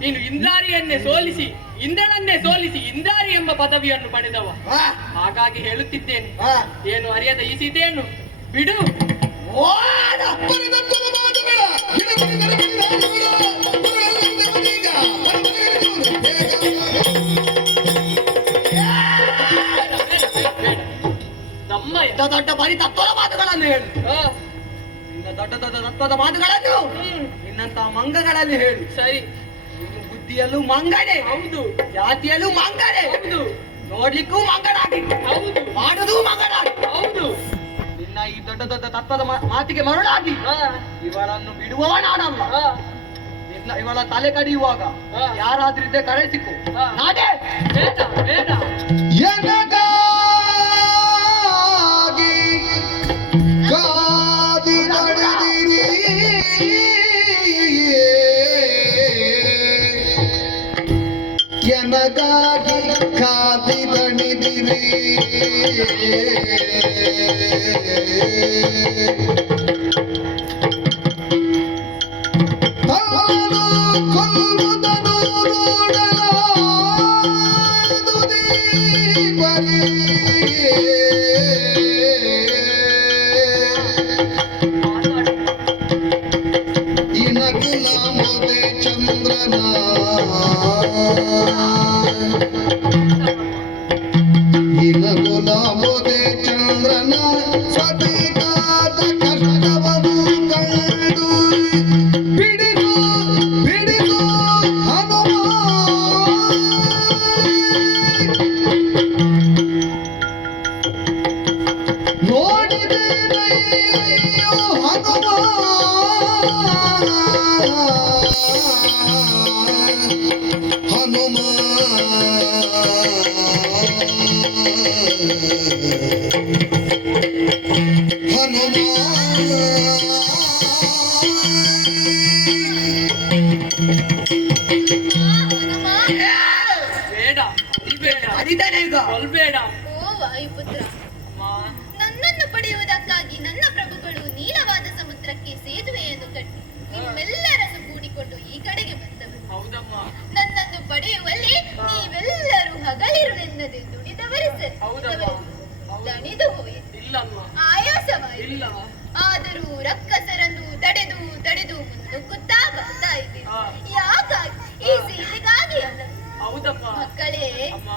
ನೀನು ಇಂದ್ರಾರಿಯನ್ನೇ ಸೋಲಿಸಿ, ಇಂದ್ರನನ್ನೇ ಸೋಲಿಸಿ ಇಂದ್ರಾರಿ ಎಂಬ ಪದವಿಯನ್ನು ಪಡೆದವ. ಹಾಗಾಗಿ ಹೇಳುತ್ತಿದ್ದೇನೆ, ಏನು ಅರಿಯದ ಈ ಸೀತೆಯನ್ನು ಬಿಡು. ತಮ್ಮಯ್ಯ, ದೊಡ್ಡ ಬರೀ ತತ್ವದ ಮಾತುಗಳನ್ನು ಹೇಳು. ನಿನ್ನ ದೊಡ್ಡ ದೊಡ್ಡ ತತ್ವದ ಮಾತುಗಳನ್ನು ನಿನ್ನಂತ ಮಂಗಗಳಲ್ಲಿ ಹೇಳು. ಸರಿ. ನೀನು ಬುದ್ಧಿಯಲ್ಲೂ ಮಂಗನೆ, ಹೌದು. ಜಾತಿಯಲ್ಲೂ ಮಂಗನೆ, ಹೌದು. ನೋಡ್ಲಿಕ್ಕೂ ಮಂಗನಾಗಿ, ಹೌದು. ಮಾಡುದೂ ಮಂಗನಾಗಿ. ಹೌದು. ನಿನ್ನ ಈ ದೊಡ್ಡ ದೊಡ್ಡ ತತ್ವದ ಮಾತಿಗೆ ಮರುಳಾಗಿ ಇವಳನ್ನು ಬಿಡುವವ ನಾನಲ್ಲ. ಇವಳ ತಲೆ ಕಡಿಯುವಾಗ ಯಾರಾದ್ರಿದ್ದೆ ಕರೆಸಿಕೊ. ನಾನೇ ಬೇಡ ಬೇಡ. ಎನಗಾಗಿ ಕಾದಿದಣಿದಿರಿ ತಾನು ಕೊಲ್ಲುವುದನ್ನು ನೋಡಲಾದುದಿ ಬರೀ ಇನಗುಲ ಮೊದೆ ಚಂದ್ರನ ಇನಗುಲ ಮೊದೆ ಚಂದ್ರನ ಸದಿಗಾದ ಕಷ್ಟವನ್ನು ಕಂಡು ಬಿಡಿದು ಬಿಡಿದು ಹನುಮ ನೋಡಿದೆಯೋ ಹನುಮ ಹನುಮ ಹನುಮ ಬೇಡ, ಬೇಡ, ಅದಿದ್ದಾನೆ ಈಗ. ಕೊಲ್ಬೇಡ. ಓ ವಾಯುಪುತ್ರ, ಅಮ್ಮ, ನನ್ನ ಆಯಾಸವಾಯಿತು. ಇಲ್ಲ. ಆದರೂ ರಕ್ಕಸರನ್ನು ತಡೆದು ತಡೆದು ಮುನ್ನುಗ್ಗುತ್ತಾ ಬರ್ತಾ ಇದ್ದೀನಿ. ಯಾಕಾಗಿ? ಈ ಸೀತೆಗಾಗಿ ಅಲ್ಲ. ಹೌದಪ್ಪ. ಮಕ್ಕಳೇ, ಅಮ್ಮ.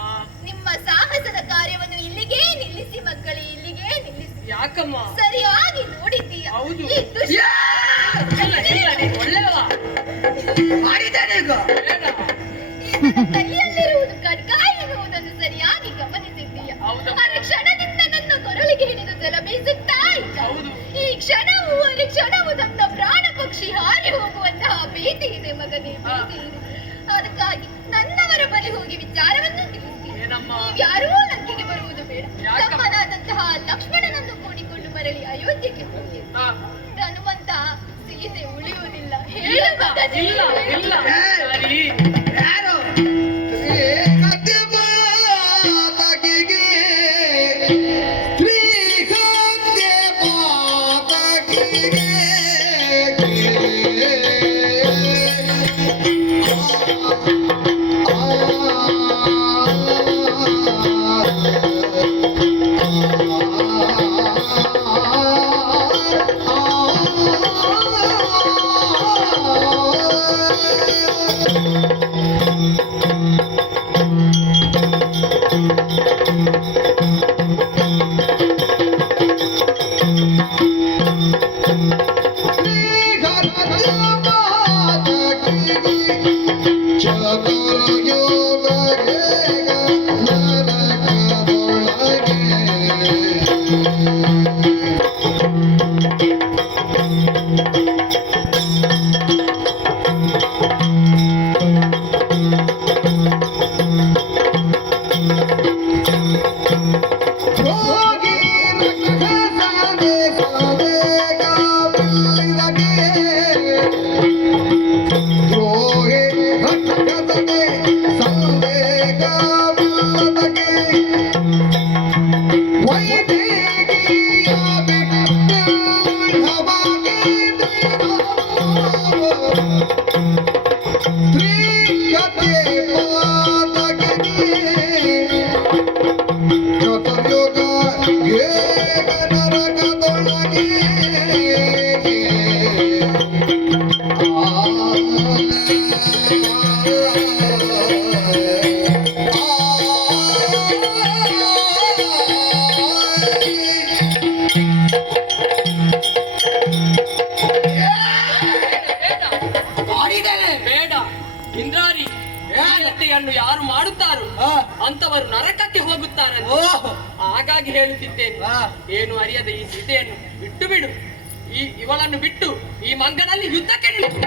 ನಿಮ್ಮ ಸಾಹಸದ ಕಾರ್ಯವನ್ನು ಇಲ್ಲಿಗೇ ನಿಲ್ಲಿಸಿ ಮಕ್ಕಳೇ, ಇಲ್ಲಿಗೇ ನಿಲ್ಲಿಸಿ. ಯಾಕಮ್ಮ? ಸರಿಯಾಗಿ ನೋಡಿದ್ದೀಯ. ಹೌದು. ಈ ದುಷ್ಟ ಇಲ್ಲ, ಇಲ್ಲ, ನೀನು ಒಳ್ಳೆಯವ. ಮಾಡಿದ್ದೇನೆ ಈಗ. ಬೇಡ. ಈ ನನ್ನ ಕೈಯಲ್ಲಿರುವುದು ಖಡ್ಗ ಎನ್ನುವುದನ್ನು ಸರಿಯಾಗಿ ಗಮನಿಸಿದ್ದೀಯ. ಹೌದಪ್ಪ. ಆ ಕ್ಷಣದಿಂದ ನನ್ನ ಕೊರಳಿಗೆ ಹಿಡಿದು ಜಲ ಬೀಸುತ್ತಾ ಇದ್ದ. ಹೌದು. ಈ ಕ್ಷಣವು ಕ್ಷಣವು ನನ್ನ ಪ್ರಾಣ ಪಕ್ಷಿ ಹಾರಿ ಹೋಗುವಂತಹ ಭೀತಿ ಇದೆ ಮಗನೇ, ಭೀತಿ ಇದೆ. ಅದಕ್ಕಾಗಿ ನನ್ನವರ ಬಳಿ ಹೋಗಿ ವಿಚಾರವನ್ನು ತಿಳಿಸಿ. ಏನಮ್ಮ? ಯಾರೂ ಲಂಕೆಗೆ ಬರುವುದು ಬೇಡ. ಯಾಕಮ್ಮ? ತಮ್ಮನಾದಂತಹ ಲಕ್ಷ್ಮಣನನ್ನು ಕೂಡಿಕೊಂಡು ಮರಳಿ ಅಯೋಧ್ಯೆಗೆ ಹೋಗಿ. ಹಾ. ಹನುಮಂತ, ಸೀತೆ ಉಳಿಯುವುದಿಲ್ಲ. ಹೇಳು ಮಗನೇ. ಇಲ್ಲ, ಇಲ್ಲ. ಸರಿ. ಯಾರು? ಬೇಡ. ಇಂದ್ರಾರಿ, ಹತ್ಯೆಯನ್ನು ಯಾರು ಮಾಡುತ್ತಾರೋ ಅಂತವರು ನರಕಕ್ಕೆ ಹೋಗುತ್ತಾರೆ. ಹಾಗಾಗಿ ಹೇಳುತ್ತಿದ್ದೇನೆ, ಏನು ಅರಿಯದ ಈ ಸೀತೆಯನ್ನು ಬಿಟ್ಟು ಬಿಡು. ಇವಳನ್ನು ಬಿಟ್ಟು ಈ ಮಂಗನಲ್ಲಿ ಯುದ್ಧಕ್ಕೆ ನಿಲ್ಲು.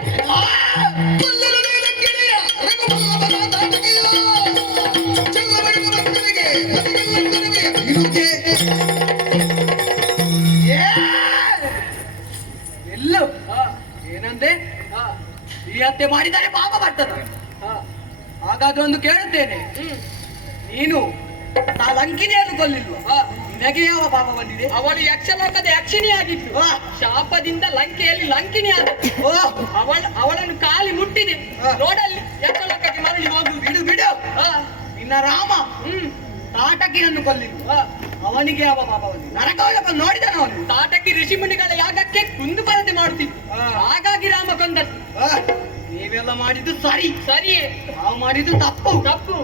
ಎಲ್ಲೋ ಏನಂದೆ? ಈ ಹತ್ಯೆ ಮಾಡಿದರೆ ಪಾಪ ಬರ್ತದೆ. ಹಾಗಾದ್ರೆ ಒಂದು ಕೇಳುತ್ತೇನೆ, ನೀನು ಆ ಲಂಕಿನಿಯನ್ನು ಕೊಲ್ಲಿಲ್ವ? ನಿನಗೆ ಯಾವ ಪಾಪ ಬಂದಿದೆ? ಅವಳು ಯಕ್ಷಲೋಕದ ಯಕ್ಷಿಣಿಯಾಗಿದ್ದು ಶಾಪದಿಂದ ಲಂಕೆಯಲ್ಲಿ ಲಂಕಿನಿ ಆದ. ಅವಳನ್ನು ಕಾಲಿ ಮುಟ್ಟಿದೆ. ನೋಡಲ್ಲಿ ಯಕ್ಷಲೋಕಕ್ಕೆ ಮರಳಿ ಹೋಗು. ಬಿಡು ಬಿಡು. ನಿನ್ನ ರಾಮ ತಾಟಕಿಯನ್ನು ಕೊಲ್ಲಿಲ್ವ? ಅವನಿಗೆ ಯಾವ ಪಾಪ ಬಂದಿದೆ? ನರಕವನ್ನು ನೋಡಿದನ ಅವನು. ತಾಟಕಿ ಋಷಿ ಮುನಿಗಳ ಯಾಗಕ್ಕೆ ಕುಂದುಕೊರತೆ ಮಾಡುತ್ತಿತ್ತು. ಹಾಗಾಗಿ ರಾಮ ಕೊಂದದ್ದು. ನೀವೆಲ್ಲ ಮಾಡಿದ್ದು ಸರಿ. ಸರಿಯೇ. ನಾವು ಮಾಡಿದ್ದು ತಪ್ಪು. ತಪ್ಪು.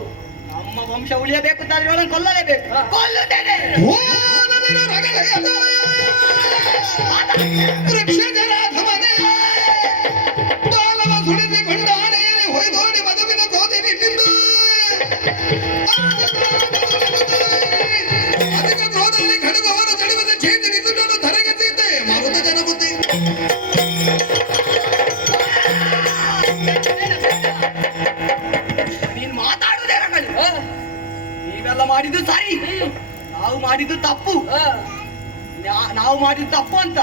ನಮ್ಮ ವಂಶ ಉಳಿಯಬೇಕು ತಾದ್ರೆ ಅವಳನ್ನು ಕೊಲ್ಲಲೇಬೇಕು. ಕೊಲ್ಲುತ್ತೇನೆ. ನೀನು ಮಾತಾಡುವುದೇ ರಗಳಿ. ನೀವೆಲ್ಲ ಮಾಡಿದ್ದು ಸರಿ, ನಾವು ಮಾಡಿದ್ದು ತಪ್ಪು. ನಾವು ಮಾಡಿದ್ದು ತಪ್ಪು ಅಂತ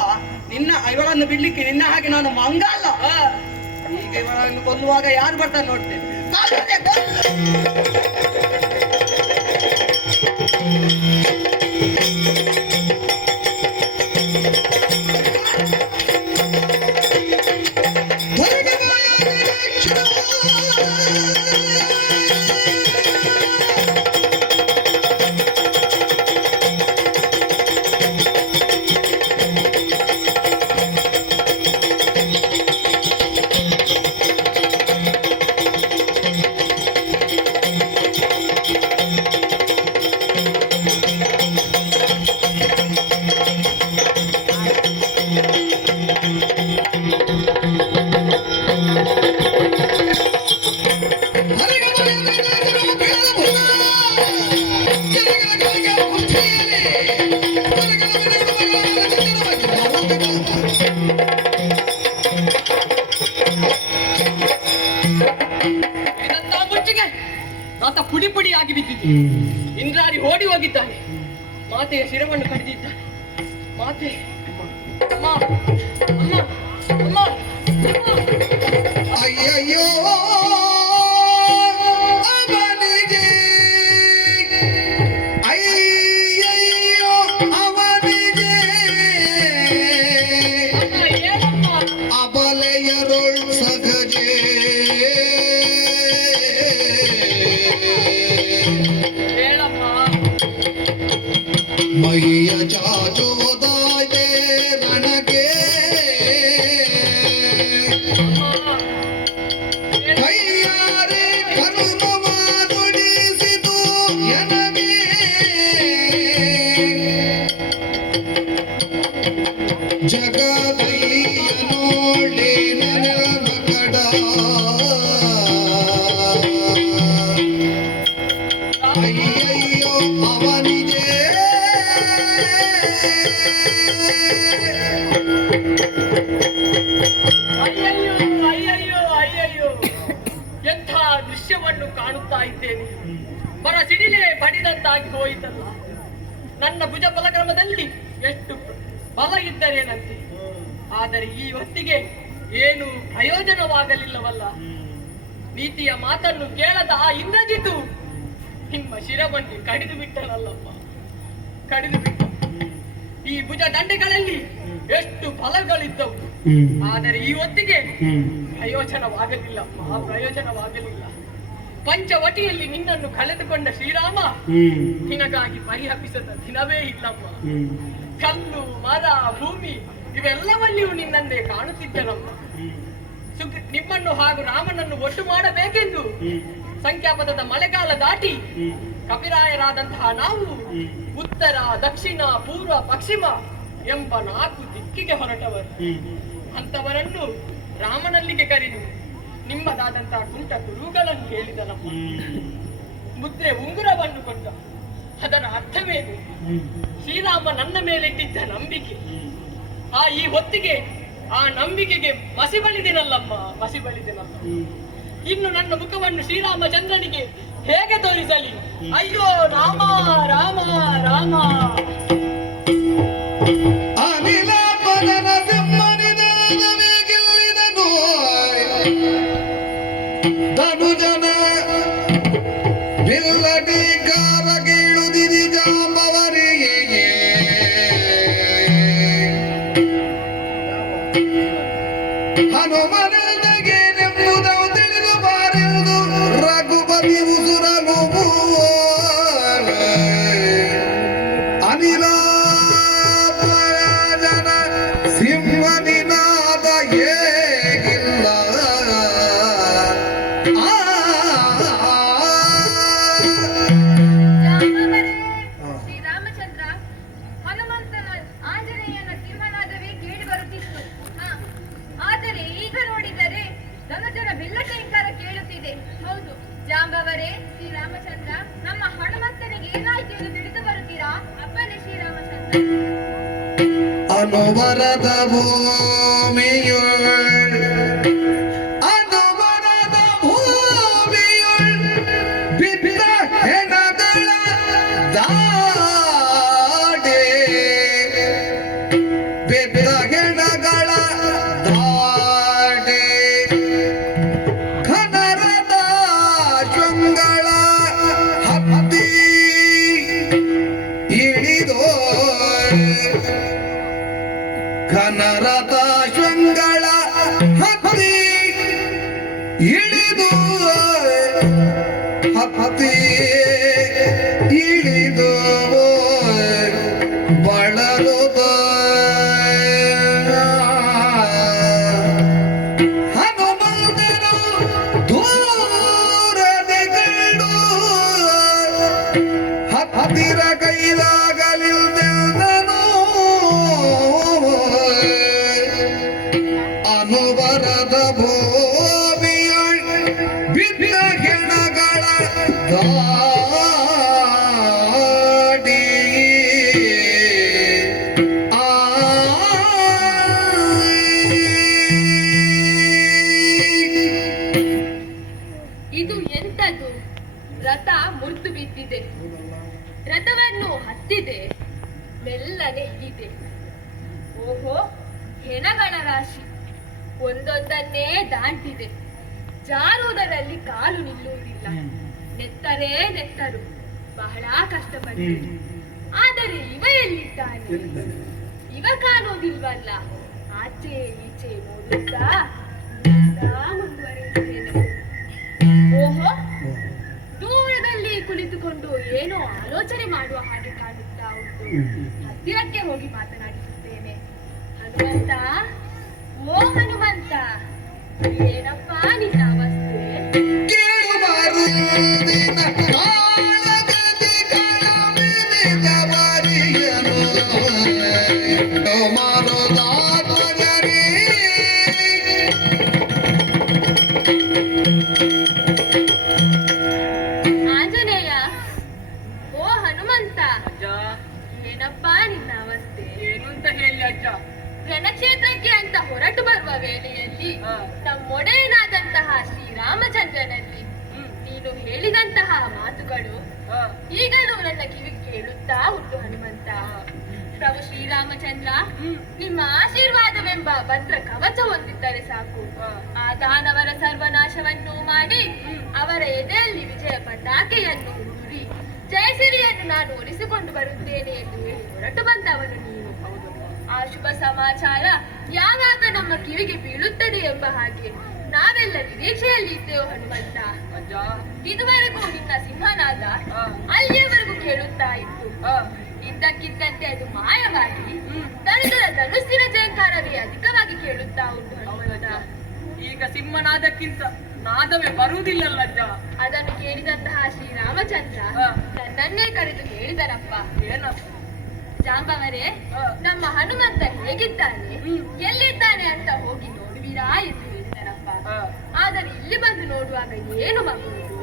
ಇವಳನ್ನು ಬಿಡ್ಲಿಕ್ಕೆ ನಿನ್ನ ಹಾಗೆ ನಾನು ಮಂಗ ಅಲ್ಲ. ಈಗ ಇವಳನ್ನು ಕೊಲ್ಲುವಾಗ ಯಾರು ಬರ್ತಾರೆ ನೋಡ್ತೇನೆ. ಇದಂತ ಮುಚ್ಚಿಗೆ ರಥ ಪುಡಿ ಪುಡಿಯಾಗಿ ಬಿದ್ದಿದ್ದು. ಇಂದ್ರಾರಿ ಓಡಿ ಹೋಗಿದ್ದಾನೆ. ಮಾತೆಯ ಶಿರವನ್ನು ಕಡಿದಿದ್ದಾನೆ. ಮಾತೆ ಅಮ್ಮ ಅಮ್ಮ ಅಮ್ಮ ಅಯ್ಯಯ್ಯೋ ಅವನಿಗೆ ಅಯ್ಯಯ್ಯೋ ಅವನಿಗೆ ಏನಮ್ಮ ಅಬಲೆಯರೊಳ್ ಸಗಜೆ ಹೇಳಮ್ಮ. ಮೈಯ ಚಾಚೋದಾಯ್ತೆ ರಣಗೆ ಕೈಯಾರೆ ಕರುಣವ ನುಡಿಸಿತು ಎನಗೆ ಜಗದೈಯ ನೋಡಿ ನನ್ನ ಕಡ ಅಯ್ಯಯ್ಯೋ ಅವನಿಗೆ ಅಯ್ಯಯ್ಯೋ ಅಯ್ಯಯ್ಯೋ ಅಯ್ಯಯ್ಯೋ, ಎಂಥ ದೃಶ್ಯವನ್ನು ಕಾಣುತ್ತಾ ಇದ್ದೇನೆ. ಬರ ಸಿಡಿಲೆ ಬಡಿದಂತಾಗಿ ಹೋಯಿತಲ್ಲ. ನನ್ನ ಭುಜ ಬಲಕ್ರಮದಲ್ಲಿ ಎಷ್ಟು ಬಲ ಇದ್ದರೇನಂತೆ. ಆದರೆ ಈ ಹೊತ್ತಿಗೆ ಏನು ಪ್ರಯೋಜನವಾಗಲಿಲ್ಲವಲ್ಲ. ನೀತಿಯ ಮಾತನ್ನು ಕೇಳದ ಆ ಇಂದ್ರಜಿತು ನಿಮ್ಮ ಶಿರವನ್ನು ಕಡಿದು ಬಿಟ್ಟನಲ್ಲಪ್ಪ, ಕಡಿದು ಬಿಟ್ಟ. ಈ ಭುಜ ದಂಡೆಗಳಲ್ಲಿ ಎಷ್ಟು ಫಲಗಳಿದ್ದವು. ಆದರೆ ಈ ಹೊತ್ತಿಗೆ ಪ್ರಯೋಜನವಾಗಲಿಲ್ಲಪ್ಪ, ಪ್ರಯೋಜನವಾಗಲಿಲ್ಲ. ಪಂಚವಟಿಯಲ್ಲಿ ನಿನ್ನನ್ನು ಕಳೆದುಕೊಂಡ ಶ್ರೀರಾಮ ನಿನಗಾಗಿ ಪರಿಹಪಿಸದ ದಿನವೇ ಇಲ್ಲಮ್ಮ. ಕಲ್ಲು ಮರ ಭೂಮಿ ಇವೆಲ್ಲವಲ್ಲಿಯೂ ನಿನ್ನನ್ನೇ ಕಾಣುತ್ತಿದ್ದನಮ್ಮ. ನಿಮ್ಮನ್ನು ಹಾಗೂ ರಾಮನನ್ನು ಒಟ್ಟು ಮಾಡಬೇಕೆಂದು ಸಂಖ್ಯಾಪದದ ಮಳೆಗಾಲ ದಾಟಿ ಕಪಿರಾಯರಾದಂತಹ ನಾವು ಉತ್ತರ ದಕ್ಷಿಣ ಪೂರ್ವ ಪಶ್ಚಿಮ ಎಂಬ 4 ದಿಕ್ಕಿಗೆ ಹೊರಟವರು. ಅಂತವರನ್ನು ರಾಮನಲ್ಲಿಗೆ ಕರೆದು ನಿಮ್ಮದಾದಂತಹ ಕುಂಟ ಕುರುಗಳನ್ನು ಹೇಳಿದನಮ್ಮ. ಮುದ್ರೆ ಉಂಗುರವನ್ನು ಕೊಟ್ಟ. ಅದರ ಅರ್ಥವೇನು? ಶ್ರೀರಾಮ ನನ್ನ ಮೇಲಿಟ್ಟಿದ್ದ ನಂಬಿಕೆ. ಈ ಹೊತ್ತಿಗೆ ಆ ನಂಬಿಕೆಗೆ ಮಸಿ ಬಳಿದಿನಲ್ಲಮ್ಮ, ಮಸಿ ಬಳಿದಿನಲ್ಲ. ಇನ್ನು ನನ್ನ ಮುಖವನ್ನು ಶ್ರೀರಾಮಚಂದ್ರನಿಗೆ ಹೇಗೆ ತೋರಿಸಲಿ? ಅಯ್ಯೋ ರಾಮ ರಾಮ ರಾಮ. ಅನಿಲ ಪದನ ಸಿಂಹನಿದಾನವೇ ಗೆಲ್ಲಿದನು ಧನುಜನ ಬಿಲ್ಲಡಿಗಾರ ಗೀಳುದಿರಿ ಜಾಂಬವರಿಗೆ ಹನುಮನಿಗೆ ನೆಂಬುದವು ತಿಳಿದು ಬಾರೆಂದು ರಘುಪತಿ ಉಸುರಲು ಅನಿಲ ಜನ ಸಿಂಹನಿನಾದ ಹೇಗಿಲ್ಲ ಶ್ರೀರಾಮಚಂದ್ರ, ಹನುಮಂತನ ಆಂಜನೇಯನ ಸಿಂಹನಾದವೇ ಕೇಳಿ ಬರುತ್ತಿತ್ತು. ಆದರೆ ಈಗ ನೋಡಿದರೆ ಧನುಜನ ಬಿಲ್ಲಟೇಂಕಾರ ಕೇಳುತ್ತಿದೆ. ಹೌದು ಜಾಂಬವರೇ, ಶ್ರೀರಾಮಚಂದ್ರ, ನಮ್ಮ ಹನುಮಂತನಿಗೆ ಏನಾಯ್ತು ಎಂದು ತಿಳಿದು ಬರುತ್ತೀರಾ? ಅಪ್ಪನೇ ಶ್ರೀರಾಮಚಂದ್ರ. ಅನುವರದ ಭೂಮಿಯುಳ್ ಅನುವರದ ಭೂಮಿಯುಳ್ ಬಿದ್ದ ಹೆಣಗಳ ದಾಡೆ ಬಿದ್ದ ಹೆಣಗಳ ದಾಡೆ ಖನರದ ಶೃಂಗಳ ಹತ್ತಿ ಇಳಿದೋ ಘನರಥ ಶೃಂಗಳ ಹತ್ತಿ ಇಳಿದು ಹತ್ತಿ ಇಳಿದು ಬಳಲುದ ಹನುಮಂತನು ದೂರದೆ ಕಂಡು ಹತ್ತಿರ ಕೈಲಾಗಲಿಲ್ದೆಂದನು ಭೂಮಿಯ ಬಿದ್ದ ಹೆಣಗಳ ದಾಡಿ ಆ ಇದು ಎಂತದು? ರಥ ಮುರಿದು ಬಿದ್ದಿದೆ, ರಥವನ್ನು ಹತ್ತಿದೆ, ಮೆಲ್ಲನೆ ಇಳಿದೆ. ಓಹೋ, ಹೆಣಗಳ ರಾಶಿ ಒಂದೊಂದನ್ನೇ ದಾಟಿದೆ. ಜಾರುವುದರಲ್ಲಿ ಕಾಲು ನಿಲ್ಲುವುದಿಲ್ಲ. ನೆತ್ತರೇ ನೆತ್ತರು, ಬಹಳ ಕಷ್ಟಪಟ್ಟಿದೆ. ಆದರೆ ಇವ ಎಲ್ಲಿದ್ದಾನೆ? ಇವ ಕಾಣುವುದಿಲ್ವಲ್ಲ. ಆಚೆ ಈಚೆ ನೋಡುತ್ತಾ ಮುಂದುವರಿಯುತ್ತೇನೆ. ಓಹೋ, ದೂರದಲ್ಲಿ ಕುಳಿತುಕೊಂಡು ಏನೋ ಆಲೋಚನೆ ಮಾಡುವ ಹಾಗೆ ಕಾಣುತ್ತಾ ಉಂಟು. ಹತ್ತಿರಕ್ಕೆ ಹೋಗಿ ಮಾತನಾಡಿಸುತ್ತೇನೆ. ಹನುಮಂತ, ಓ ಹನುಮಂತ, ಏನಪ್ಪ ನಿನ್ನ ಅವಸ್ಥೆ? ಆಂಜನೇಯ, ಓ ಹನುಮಂತ, ಏನಪ್ಪ ನಿನ್ನ ಅವಸ್ಥೆ? ಏನು ಅಂತ ಹೇಳಿ ಅಜ್ಜ? ರಣಕ್ಷೇತ್ರಕ್ಕೆ ಅಂತ ಹೊರಟು ಬರುವ ವೇಳೆಯಲ್ಲಿ ನಮ್ಮೊಡೆಯನಾದಂತಹ ಶ್ರೀರಾಮಚಂದ್ರನಲ್ಲಿ ನೀನು ಹೇಳಿದಂತಹ ಮಾತುಗಳು ಈಗಲೂ ನನ್ನ ಕಿವಿ ಕೇಳುತ್ತಾ ಉಂಟು ಹನುಮಂತ. ಪ್ರಭು ಶ್ರೀರಾಮಚಂದ್ರ, ನಿಮ್ಮ ಆಶೀರ್ವಾದವೆಂಬ ಭದ್ರ ಕವಚ ಹೊಂದಿದ್ದರೆ ಸಾಕು. ಆ ದಾನವರ ಸರ್ವನಾಶವನ್ನು ಮಾಡಿ ಅವರ ಎದೆಯಲ್ಲಿ ವಿಜಯ ಪತಾಕೆಯನ್ನು ಊರಿ ಜಯಸಿರಿಯನ್ನು ನಾನು ಒಲಿಸಿಕೊಂಡು ಬರುತ್ತೇನೆ ಎಂದು ಹೇಳಿ ಹೊರಟು ಬಂದವನು ನೀನು. ಆ ಶುಭ ಸಮಾಚಾರ ಯಾವಾಗ ನಮ್ಮ ಕಿವಿಗೆ ಬೀಳುತ್ತದೆ ಎಂಬ ಹಾಗೆ ನಾವೆಲ್ಲ ನಿರೀಕ್ಷೆಯಲ್ಲಿ ಇದ್ದೆವು ಹನುಮಂತ. ಇದುವರೆಗೂ ನಿನ್ನ ಸಿಂಹನಾದ ಅಲ್ಲಿಯವರೆಗೂ ಕೇಳುತ್ತಾ ಇತ್ತು. ಇದ್ದಕ್ಕಿದ್ದಂತೆ ಅದು ಮಾಯವಾಗಿ ದರಿದ್ರ ಧನುಸ್ಸಿನ ಜಯಂಕಾರವೇ ಅಧಿಕವಾಗಿ ಕೇಳುತ್ತಾ ಉಂಟು ಹನುಮಂತ. ಈಗ ಸಿಂಹನಾದಕ್ಕಿಂತ ನಾದವೇ ಬರುವುದಿಲ್ಲಲ್ಲ ಅಜ್ಜ? ಅದನ್ನು ಕೇಳಿದಂತಹ ಶ್ರೀರಾಮಚಂದ್ರ ನನ್ನನ್ನೇ ಕರೆದು ಹೇಳಿದನಪ್ಪ. ಏನಪ್ಪ? ಜಾಂಬವರೇ, ನಮ್ಮ ಹನುಮಂತ ಹೇಗಿದ್ದಾನೆ, ಎಲ್ಲಿದ್ದಾನೆ ಅಂತ ಹೋಗಿ ನೋಡುವಿರಾ ಎಂದು ಹೇಳಿದನಪ್ಪ. ಆದರೆ ಇಲ್ಲಿ ಬಂದು ನೋಡುವಾಗ ಏನು ಮಗುವುದು?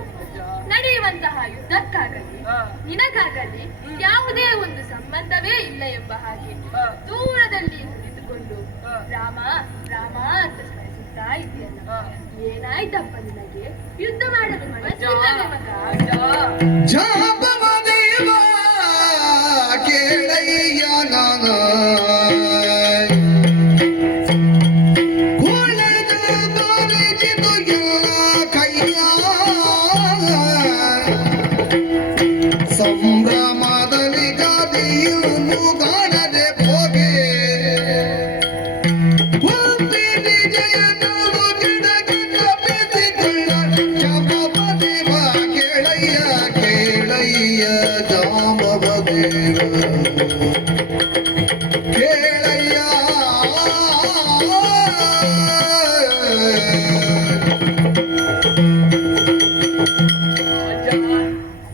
ನಡೆಯುವಂತಹ ಯುದ್ಧಕ್ಕಾಗಲಿ ನಿನಗಾಗಲಿ ಯಾವುದೇ ಒಂದು ಸಂಬಂಧವೇ ಇಲ್ಲ ಎಂಬ ಹಾಗೆ ದೂರದಲ್ಲಿ ಕುಳಿತುಕೊಂಡು ರಾಮ ರಾಮ ಅಂತ ಸ್ಮರಿಸುತ್ತಾ ಇದೆಯಲ್ಲ. ಏನಾಯ್ತಪ್ಪ ನಿನಗೆ? ಯುದ್ಧ ಮಾಡಲು ಮನಸ್ಸಿಲ್ಲವೇ ಮಗ? ಜಾಂಬವದೇವ ಕೇಳಯ್ಯ ನಾನ ತೋರಿಸಿತು ಎಲ್ಲ ಕೈಯ ಸಂಭ್ರಮದಲ್ಲಿ ಗಾದಿಯನ್ನು ಕಾಣದೆ ಹೋಗೆ ವಿಜಯನು ಗಿಡಗೆ ತಪ್ಪಿಸಿಕೊಳ್ಳ ಜಾಂಬವದೇವ ಕೇಳಯ್ಯ ಕೇಳಯ್ಯ ಜಾಂಬವದೇವ ಕೇಳಯ್ಯ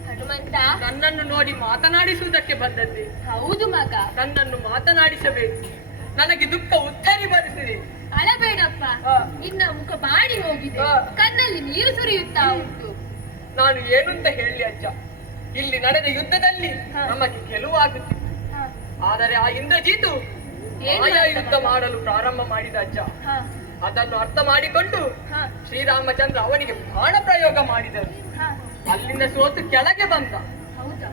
ಹನುಮಂತ, ನನ್ನನ್ನು ನೋಡಿ ಮಾತನಾಡಿಸುವುದಕ್ಕೆ ಬಂದದ್ದೆ. ಹೌದು ಮಗ. ನನ್ನನ್ನು ಮಾತನಾಡಿಸಬೇಕು. ನನಗೆ ದುಃಖ ಉತ್ತರಿ ಬರುತ್ತಿದೆ. ಅಳಬೇಡಪ್ಪ, ನಿನ್ನ ಮುಖ ಬಾಡಿ ಹೋಗಿದೆ, ಕಣ್ಣಲ್ಲಿ ನೀರು ಸುರಿಯುತ್ತಾ ಉಂಟು. ನಾನು ಏನಂತ ಹೇಳಿ ಅಜ್ಜ? ಇಲ್ಲಿ ನಡೆದ ಯುದ್ಧದಲ್ಲಿ ನಮಗೆ ಗೆಲುವಾಗುತ್ತಿತ್ತು. ಆದರೆ ಆ ಇಂದ್ರಜಿತು ಮಾಯಾ ಯುದ್ಧ ಮಾಡಲು ಪ್ರಾರಂಭ ಮಾಡಿದ ಅಜ್ಜ. ಅದನ್ನು ಅರ್ಥ ಮಾಡಿಕೊಂಡು ಶ್ರೀರಾಮಚಂದ್ರ ಅವನಿಗೆ ಬಾಣ ಪ್ರಯೋಗ ಮಾಡಿದರು. ಅಲ್ಲಿಂದ ಸೋತು ಕೆಳಗೆ ಬಂದ.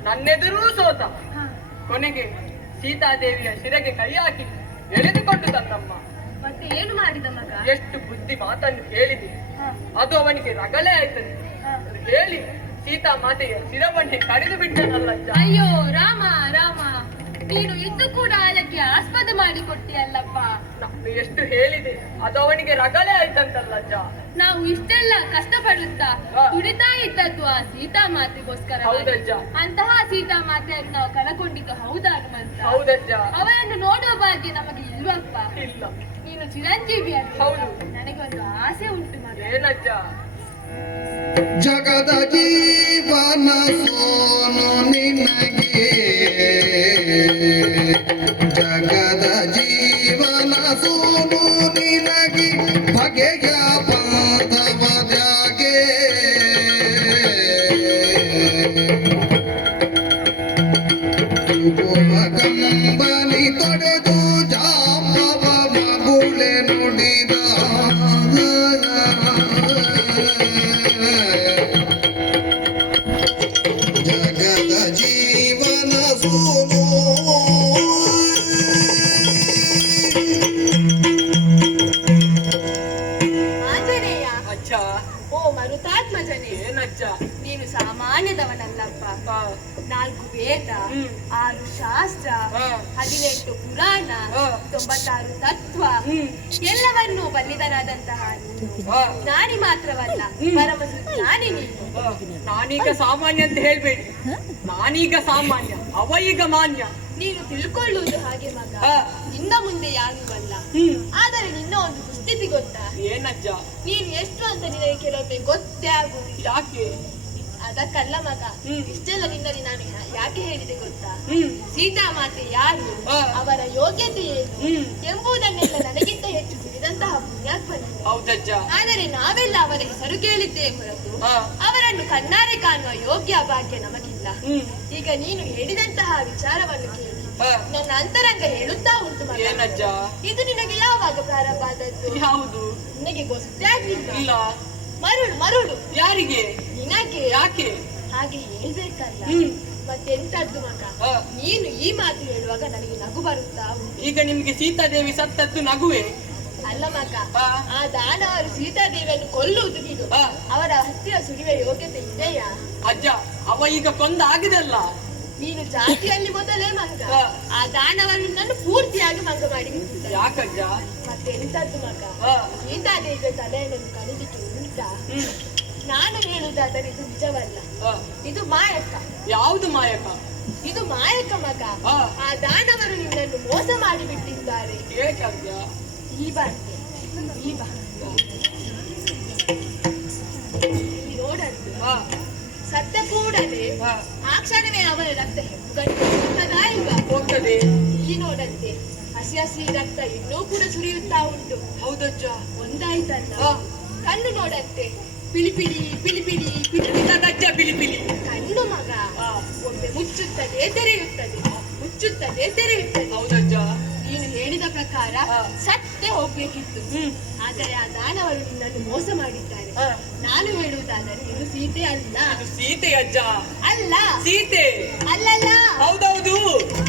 ನನ್ನೆದುರೂ ಸೋತ. ಕೊನೆಗೆ ಸೀತಾದೇವಿಯ ಶಿರಗೆ ಕೈ ಹಾಕಿ ಎಳೆದುಕೊಂಡು ತಂದಮ್ಮ. ಮತ್ತೆ ಏನು ಮಾಡಿದ ಮಗ? ಎಷ್ಟು ಬುದ್ಧಿ ಮಾತನ್ನು ಹೇಳಿದೆ. ಅದು ಅವನಿಗೆ ರಗಳೆ ಆಯ್ತದೆ. ಹೇಳಿ ಸೀತಾ ಮಾತೆಯ ಶಿರವನ್ನೇ ಕಡಿದು ಬಿಟ್ಟನಲ್ಲ. ಅಯ್ಯೋ ರಾಮ ರಾಮ, ನೀನು ಇದ್ದು ಕೂಡ ಅದಕ್ಕೆ ಆಸ್ಪದ ಮಾಡಿಕೊಟ್ಟಿಯಲ್ಲಪ್ಪ. ನಾನು ಎಷ್ಟು ಹೇಳಿದೆ, ಅದು ಅವನಿಗೆ ರಗಳೆ ಆಯ್ತಂತಲ್ಲ ಅಜ್ಜ. ನಾವು ಇಷ್ಟೆಲ್ಲ ಕಷ್ಟಪಡುತ್ತಾ ದುಡಿತಾ ಇದ್ದದ್ದು ಆ ಸೀತಾ ಮಾತೆಗೋಸ್ಕರ. ಹೌದಜ್ಜ. ಅಂತಹ ಸೀತಾ ಮಾತೆಯನ್ನು ನಾವು ಕಳಕೊಂಡಿದ್ದು ಹೌದಾ ಹನುಮಂತ? ಹೌದಜ್ಜ. ಅವರನ್ನು ನೋಡುವ ಭಾಗ್ಯ ನಮಗೆ ಇಲ್ವಪ್ಪ? ಇಲ್ಲ. ನೀನು ಚಿರಂಜೀವಿ ಅಲ್ಲ? ಹೌದು. ನನಗೊಂದು ಆಸೆ ಉಂಟು ಮಗ. ಏನಜ್ಜ? ಜಗದ ಜೀವನ ಸೋನು ನಿನಗೆ, ಜಗದ ಜೀವನ ಸೋನು ನಿನಗೆ ಬಗೆಯ ಪಾದವ ಜಾಗೆ ಕಂಬನಿ ತೊಡೆದು ಜಾಂಬವ ಮಗುಳೆ ನುಡಿದ ಜಗದ ಜೀವನ ಸೋನು ಆಂಜನೇಯ, ಅಜ್ಜ ಓ ಮರುತಾತ್ಮಜನೇ, ಏನಜ್ಜ? ನೀನು ಸಾಮಾನ್ಯದವನಲ್ಲಪ್ಪ. 4 ವೇದ, 6 ಶಾಸ್ತ್ರ, 18 ಪುರಾಣ, 96 ತತ್ವ ಎಲ್ಲವನ್ನೂ ಬಲ್ಲಿದನಾದಂತಹ ನೀನು ಜ್ಞಾನಿ ಮಾತ್ರವಲ್ಲ, ಪರಮ ಜ್ಞಾನಿ ನೀನು. ನಾನೀಗ ಸಾಮಾನ್ಯ ಅಂತ ಹೇಳ್ಬೇಡಿ, ನಾನೀಗ ಸಾಮಾನ್ಯ, ಅವ ಈಗ ಮಾನ್ಯ. ನೀನು ತಿಳ್ಕೊಳ್ಳುವುದು ಹಾಗೆ ಮಗ, ಇನ್ನ ಮುಂದೆ ಯಾಗುವಲ್ಲ. ಆದರೆ ನಿನ್ನ ಒಂದು ದುಸ್ಥಿತಿ ಗೊತ್ತಾ? ಏನಜ್ಜ? ನೀನು ಎಷ್ಟು ಅಂತ ನಿನಗೆ ಕೆಲವೊಮ್ಮೆ ಗೊತ್ತೇ ಆಗುವುದಿಲ್ಲ. ಯಾಕೆ? ಅದಕ್ಕಲ್ಲ ಮಗ, ಇಷ್ಟೆಲ್ಲ ನಿನ್ನಲ್ಲಿ ನಾನು ಯಾಕೆ ಹೇಳಿದೆ ಗೊತ್ತಾ? ಸೀತಾಮಾತೆ ಯಾರು, ಅವರ ಯೋಗ್ಯತೆ ಏನು ಎಂಬುದನ್ನೆಲ್ಲ ನನಗಿಂತ ಹೆಚ್ಚು ತಿಳಿದಂತಹ ಪುಣ್ಯಾತ್ಮ ನೀನು. ಹೌದಜ್ಜ. ಆದರೆ ನಾವೆಲ್ಲ ಅವರ ಹೆಸರು ಕೇಳಿದ್ದೇ ಹೊರತು ಅವರನ್ನು ಕಣ್ಣಾರೆ ಕಾಣುವ ಯೋಗ್ಯ ಭಾಗ್ಯ ನಮಗಿಲ್ಲ. ಈಗ ನೀನು ಹೇಳಿದಂತಹ ವಿಚಾರವನ್ನು ಕೇಳಿ ನನ್ನ ಅಂತರಂಗ ಹೇಳುತ್ತಾ ಉಂಟು ಮಗ. ಏನಜ್ಜ? ಇದು ನಿನಗೆ ಯಾವಾಗ ಪ್ರಾರಂಭ ಆದದ್ದು? ಯಾವುದು? ನಿನಗೆ ಗೊತ್ತೇ ಆಗ್ಲಿಲ್ಲ? ಇಲ್ಲ. ಮರುಳು ಮರುಳು. ಯಾರಿಗೆ? ನಿನಗೆ. ಯಾಕೆ? ಹಾಗೆ ಹೇಳ್ಬೇಕಲ್ಲ. ಮತ್ತೆಂತದ್ದು ಮಗ, ನೀನು ಈ ಮಾತು ಹೇಳುವಾಗ ನನಗೆ ನಗು ಬರುತ್ತಾ ಉಂಟು. ಈಗ ನಿಮ್ಗೆ ಸೀತಾದೇವಿ ಸತ್ತದ್ದು ನಗುವೆ? ಅಲ್ಲ ಮಗ, ಆ ದಾನವರು ಸೀತಾದೇವಿಯನ್ನು ಕೊಲ್ಲುವುದು ಬಿಡು, ಅವರ ಹತ್ತಿರ ಸುಳಿಯುವ ಯೋಗ್ಯತೆ ಇದೆಯಾ? ಅಜ್ಜ, ಅವ ಈಗ ಕೊಂದ ಆಗಿದೆಲ್ಲ. ನೀನು ಜಾತಿಯಲ್ಲಿ ಮೊದಲೇ ಮಂಗ, ಆ ದಾನವನ್ನು ನಾನು ಪೂರ್ತಿಯಾಗಿ ಮಂಗ ಮಾಡಿ ಬಿಟ್ಟಿದ್ದ. ಯಾಕಜ್ಜ? ಮತ್ತೆಂತದ್ದು ಮಗ, ಸೀತಾದೇವಿಯ ತಲೆಯನ್ನು ಕಲಿಲಿಕ್ಕೆ ಉಂಟಾ? ನಾನು ಹೇಳುವುದಾದರೆ ಇದು ನಿಜವಲ್ಲ, ಇದು ಮಾಯಕ. ಯಾವುದು ಮಾಯಕ? ಇದು ಮಾಯಕ ಮಗ. ಆ ದಾನವರು ನಿನ್ನನ್ನು ಮೋಸ ಮಾಡಿ ಬಿಟ್ಟಿದ್ದಾರೆ. ಏಕಜ್ಜ? ಈ ಬಾರ್ತೆ ಈ ಬಾ ನೋಡದ್ದು ಸತ್ತ ಕೂಡಲೇ ಆ ಕ್ಷಣವೇ ಅವರ ರಕ್ತ ಹೆಪ್ಪುಗಟ್ಟು ಹೋಗ್ತದಾ ಇಲ್ವಾ? ಹೋಗ್ತದೆ. ಈ ನೋಡಂತೆ ಹಸಿ ಹಸಿ ರಕ್ತ ಇನ್ನೂ ಕೂಡ ಸುರಿಯುತ್ತಾ ಉಂಟು. ಹೌದಜ್ಜ. ಒಂದಾಯ್ತಲ್ಲ. ಕಣ್ಣು ನೋಡಂತೆ ಪಿಳಿ ಪಿಳಿ ಪಿಳಿ ಪಿಳಿ ಪಿಳಿ ಅಜ್ಜ, ಪಿಲಿ ಪಿಲಿ. ಕಣ್ಣು ಮಗ ಒಮ್ಮೆ ಮುಚ್ಚುತ್ತದೆ ತೆರೆಯುತ್ತದೆ, ಮುಚ್ಚುತ್ತದೆ ತೆರೆಯುತ್ತದೆ. ಹೌದಜ್ಜ. ನೀನು ಹೇಳಿದ ಪ್ರಕಾರ ಸತ್ತೇ ಹೋಗ್ಬೇಕಿತ್ತು. ಆದರೆ ಆ ದಾನವರು ನಿನ್ನನ್ನು ಮೋಸ ಮಾಡಿದ್ದಾರೆ. ನಾನು ಹೇಳುವುದಾದರೆ ಇದು ಸೀತೆ ಅಲ್ಲ. ಅದು ಸೀತೆ ಅಜ್ಜ. ಅಲ್ಲ ಸೀತೆ. ಅಲ್ಲಲ್ಲ. ಹೌದೌದು.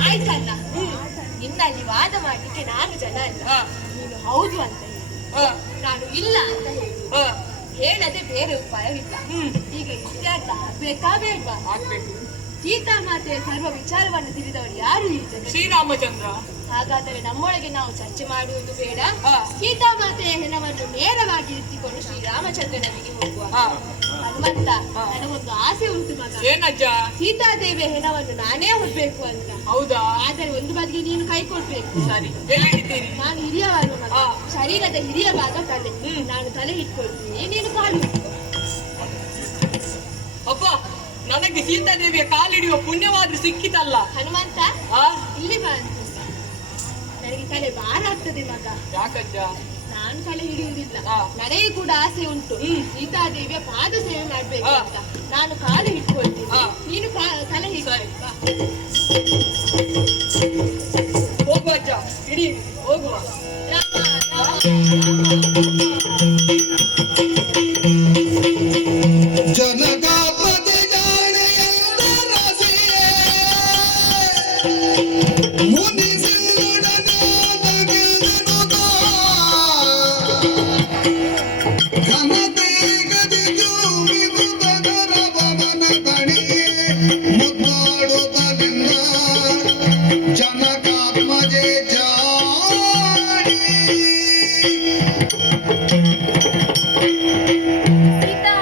ಆಯ್ತಲ್ಲ. ನಿನ್ನಲ್ಲಿ ವಾದ ಮಾಡ್ಲಿಕ್ಕೆ ನಾನು ಜನ ಅಲ್ಲ. ನೀನು ಹೌದು ಅಂತ ಹೇಳು, ನಾನು ಇಲ್ಲ ಅಂತ ಹೇಳು. ಹೇಳದೆ ಬೇರೆ ಉಪಾಯವಿಲ್ಲ. ಈಗ ಇತ್ಯರ್ಥ ಆಗ್ಬೇಕಾ ಬೇಡ್ವಾ? ಆಗ್ಬೇಕು. ಸೀತಾಮಾತೆಯ ಸರ್ವ ವಿಚಾರವನ್ನು ತಿಳಿದವರು ಯಾರು ಈ ಜಗತ್ತಿನಲ್ಲಿ? ಶ್ರೀರಾಮಚಂದ್ರ. ಹಾಗಾದರೆ ನಮ್ಮೊಳಗೆ ನಾವು ಚರ್ಚೆ ಮಾಡುವುದು ಬೇಡ. ಸೀತಾಮಾತೆಯ ಹೆಣವನ್ನು ನೇರವಾಗಿ ಇರಿಸಿಕೊಂಡು ಶ್ರೀರಾಮಚಂದ್ರನಿಗೆ ಹೋಗುವ. ಹನುಮಂತ, ನನಗೊಂದು ಆಸೆ ಉಂಟು ಮಗ. ಏನಜ್ಜ? ಸೀತಾದೇವಿಯ ಹೆಣವನ್ನು ನಾನೇ ಹೊರಬೇಕು ಅಂತ. ಹೌದಾ? ಆದರೆ ಒಂದು ಬದಿಗೆ ನೀನು ಕೈ ಕೊಡ್ಬೇಕು. ಸರಿ. ಎಲ್ಲಿದ್ದೀರಿ? ನಾನು ಹಿರಿಯವರು ಮಗ. ಶರೀರದ ಹಿರಿಯ ಭಾಗ ತಲೆ. ನಾನು ತಲೆ ಇಟ್ಕೊಳ್ತೀನಿ, ನೀನು ಕಾಲು ಇಟ್ಕೊ. ಅಪ್ಪ, ನನಗೆ ಸೀತಾದೇವಿಯ ಕಾಲಿಡಿಯುವ ಪುಣ್ಯವಾದ್ರೂ ಸಿಕ್ಕಿತಲ್ಲ. ಹನುಮಂತ, ಇಲ್ಲಿ ಬಾ. ನನಗೆ ತಲೆ ಭಾರ ಆಗ್ತದೆ ಮಗ. ಯಾಕಜ್ಜ? ನಾನು ತಲೆ ಹಿಡಿಯುವುದಿಲ್ಲ. ನನಗೆ ಕೂಡ ಆಸೆ ಉಂಟು ಸೀತಾದೇವಿಯ ಪಾದ ಸೇವೆ ಮಾಡ್ಬೇಕು ಅಂತ. ನಾನು ಕಾಲು ಹಿಡ್ಕೊಳ್ತೀನಿ, ನೀನು ತಲೆ ಹಿಡಿದು. ಹೋಗುವ ಅಜ್ಜ, ಇಡೀ ಹೋಗುವ. ಜನಕಾಪತಿ ಜಾಣೆಯಂದರ ಸಿಯೇ ಮುನಿಸಿರುಡನಾದ ಗೆಲನುಗೋ ಘನತೆ ಗದಿ ಜೂಮಿಗುತ್ತ ಗರಭವನ ತಣಿಯೇ ಮುದ್ದಾಡುತ್ತಲಿಂದ ಜನಕಾತ್ಮಜೆ ಜಾಣಿ. ಸೀತಾ,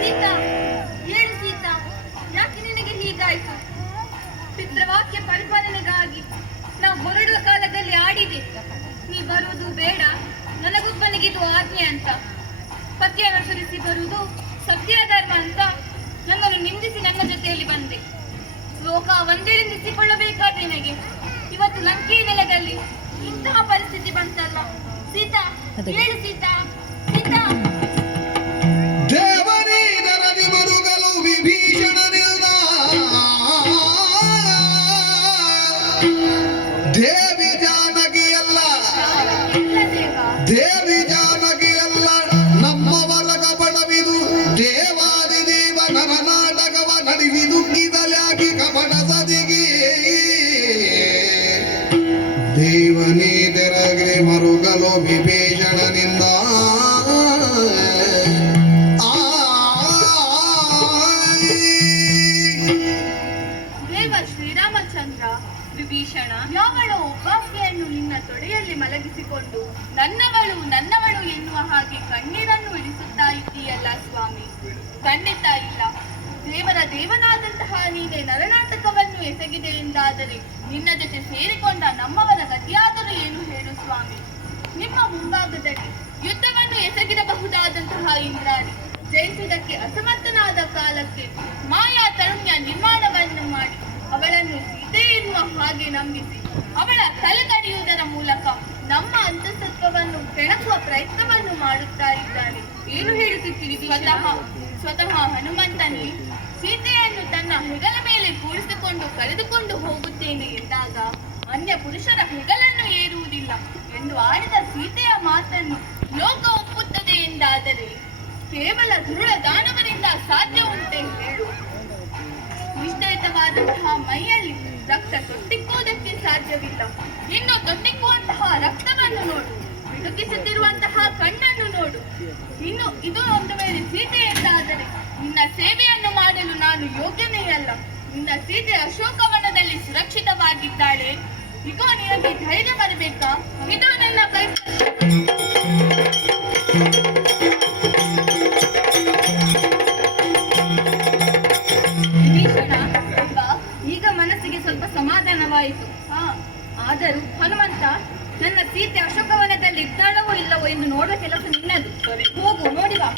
ಸೀತಾ, ಹೇಳು ಸೀತಾ, ಯಾಕೆ ನಿನಗೆ ಹೀಗಾಯ್ತು? ಪಿತೃವಾಕ್ಯ ಪರಿಪಾಲನೆಗಾಗಿ ನಾವು ಹೊರಡುವ ಕಾಲದಲ್ಲಿ ಆಡಿದೆ, ನೀ ಬರುವುದು ಬೇಡ, ನನಗೊಬ್ಬನಿಗಿದು ಆಜ್ಞೆ ಅಂತ. ಪತಿಯನ್ನು ಸುರಿಸಿ ಬರುವುದು ಸತ್ಯ ಧರ್ಮ ಅಂತ ನನ್ನನ್ನು ನಿಂದಿಸಿ ನನ್ನ ಜೊತೆಯಲ್ಲಿ ಬಂದೆ. ಲೋಕ ಒಂದೇ ನಿಂದಿಸಿಕೊಳ್ಳಬೇಕಾದ ನಿನಗೆ ಇವತ್ತು ಲಂಕೆಯ ನೆಲದಲ್ಲಿ ಇಂತಹ ಪರಿಸ್ಥಿತಿ ಬಂತಲ್ಲ. ಸೀತಾ, ಹೇಳು ಸೀತಾ. ದೇವಿ ಜಾನಕಿಯಲ್ಲ ನಮ್ಮವರ ಕಪಟವಿದು ದೇವಾದಿ ದೇವನರ ನಾಟಕವ ನಡೆಸಿದು ಇದಲಾಗಿ ಕಪಟ ಸದಿಗೆ ದೇವನೇ ತೆರಗೆ ಮರುಗಲು ವಿಭೀಷಣನಿಂದ ದೇವ ಶ್ರೀರಾಮಚಂದ್ರ ವಿಭೀಷಣ ಯಾವಳು ಉಪಾಸೆಯನ್ನು ನಿನ್ನ ತೊಡೆಯಲ್ಲಿ ಮಲಗಿಸಿಕೊಂಡು ನನ್ನವಳು ನನ್ನವಳು ಎನ್ನುವ ಹಾಗೆ ಕಣ್ಣೀರನ್ನು ಇಳಿಸುತ್ತಾ ಇದ್ದೀಯಲ್ಲ ಸ್ವಾಮಿ. ಖಂಡಿತ ಇಲ್ಲ. ದೇವರ ದೇವನಾದಂತಹ ನೀನೆ ನರನಾಟಕವನ್ನು ಎಸಗಿದೆ ಎಂದಾದರೆ ನಿನ್ನ ಜೊತೆ ಸೇರಿಕೊಂಡ ನಮ್ಮವರ ಗತಿಯಾದರೂ ಏನು ಹೇಳು ಸ್ವಾಮಿ. ನಿಮ್ಮ ಮುಂಭಾಗದಲ್ಲಿ ಯುದ್ಧವನ್ನು ಎಸಗಿರಬಹುದಾದಂತಹ ಇಂದ್ರಾಣಿ ಜಯಿಸುವುದಕ್ಕೆ ಅಸಮರ್ಥನಾದ ಕಾಲಕ್ಕೆ ಮಾಯಾ ತರುಣ್ಯ ನಿರ್ಮಾಣವನ್ನು ಮಾಡಿ ಅವಳನ್ನು ಸೀತೆ ಎನ್ನುವ ಹಾಗೆ ನಂಬಿಸಿ ಅವಳ ತಲೆ ಕಡಿಯುವುದರ ಮೂಲಕ ನಮ್ಮ ಅಂತಸತ್ವವನ್ನು ಕೆಣಕುವ ಪ್ರಯತ್ನವನ್ನು ಮಾಡುತ್ತಾ ಇದ್ದಾನೆ. ಏನು ಹೇಳುತ್ತಿದ್ದೀರಿ? ಸ್ವತಃ ಹನುಮಂತನೇ ಸೀತೆಯನ್ನು ತನ್ನ ಹೆಗಲ ಮೇಲೆ ಕೂಡಿಸಿಕೊಂಡು ಕರೆದುಕೊಂಡು ಹೋಗುತ್ತೇನೆ ಎಂದಾಗ ಅನ್ಯ ಪುರುಷರ ಹೆಗಲನ್ನು ಏರುವುದಿಲ್ಲ ಎಂದು ಆಡಿದ ಸೀತೆಯ ಮಾತನ್ನು ಲೋಕ ಒಪ್ಪುತ್ತದೆ ಎಂದಾದರೆ ಕೇವಲ ದೃಢ ದಾನವರಿಂದ ಸಾಧ್ಯ ಉಂಟೆ ಹೇಳು. ನಿಶ್ಚಯಿತವಾದಂತಹ ಮೈಯಲ್ಲಿ ರಕ್ತ ತೊಟ್ಟಿಕ್ಕುವುದಕ್ಕೆ ಸಾಧ್ಯವಿಲ್ಲ. ಇನ್ನು ತೊಟ್ಟಿಕ್ಕುವಂತಹ ರಕ್ತವನ್ನು ನೋಡು, ಮಿಡುಕಿಸುತ್ತಿರುವಂತಹ ಕಣ್ಣನ್ನು ನೋಡು. ಇನ್ನು ಇದು ಒಂದು ವೇಳೆ ಸೀತೆ ಎಂದಾದರೆ ನಿನ್ನ ಸೇವೆಯನ್ನು ಮಾಡಲು ನಾನು ಯೋಗ್ಯನೇ ಅಲ್ಲ. ನಿನ್ನ ಸೀತೆ ಅಶೋಕವನದಲ್ಲಿ ಸುರಕ್ಷಿತವಾಗಿದ್ದಾಳೆ. ಈಗ ನಿನಗೆ ಧೈರ್ಯ ಬರಬೇಕಾ? ಇದು ನನ್ನ ಕೈ. ಈಗ ಮನಸ್ಸಿಗೆ ಸ್ವಲ್ಪ ಸಮಾಧಾನವಾಯಿತು. ಆದರೂ ಹನುಮಂತ, ನನ್ನ ಸೀತೆ ಅಶೋಕವನದಲ್ಲಿ ಇದ್ದಾಳವೋ ಇಲ್ಲವೋ ಎಂದು ನೋಡುವ ಕೆಲಸ ನಿನ್ನದು. ಹೋಗು, ನೋಡಿವಾ.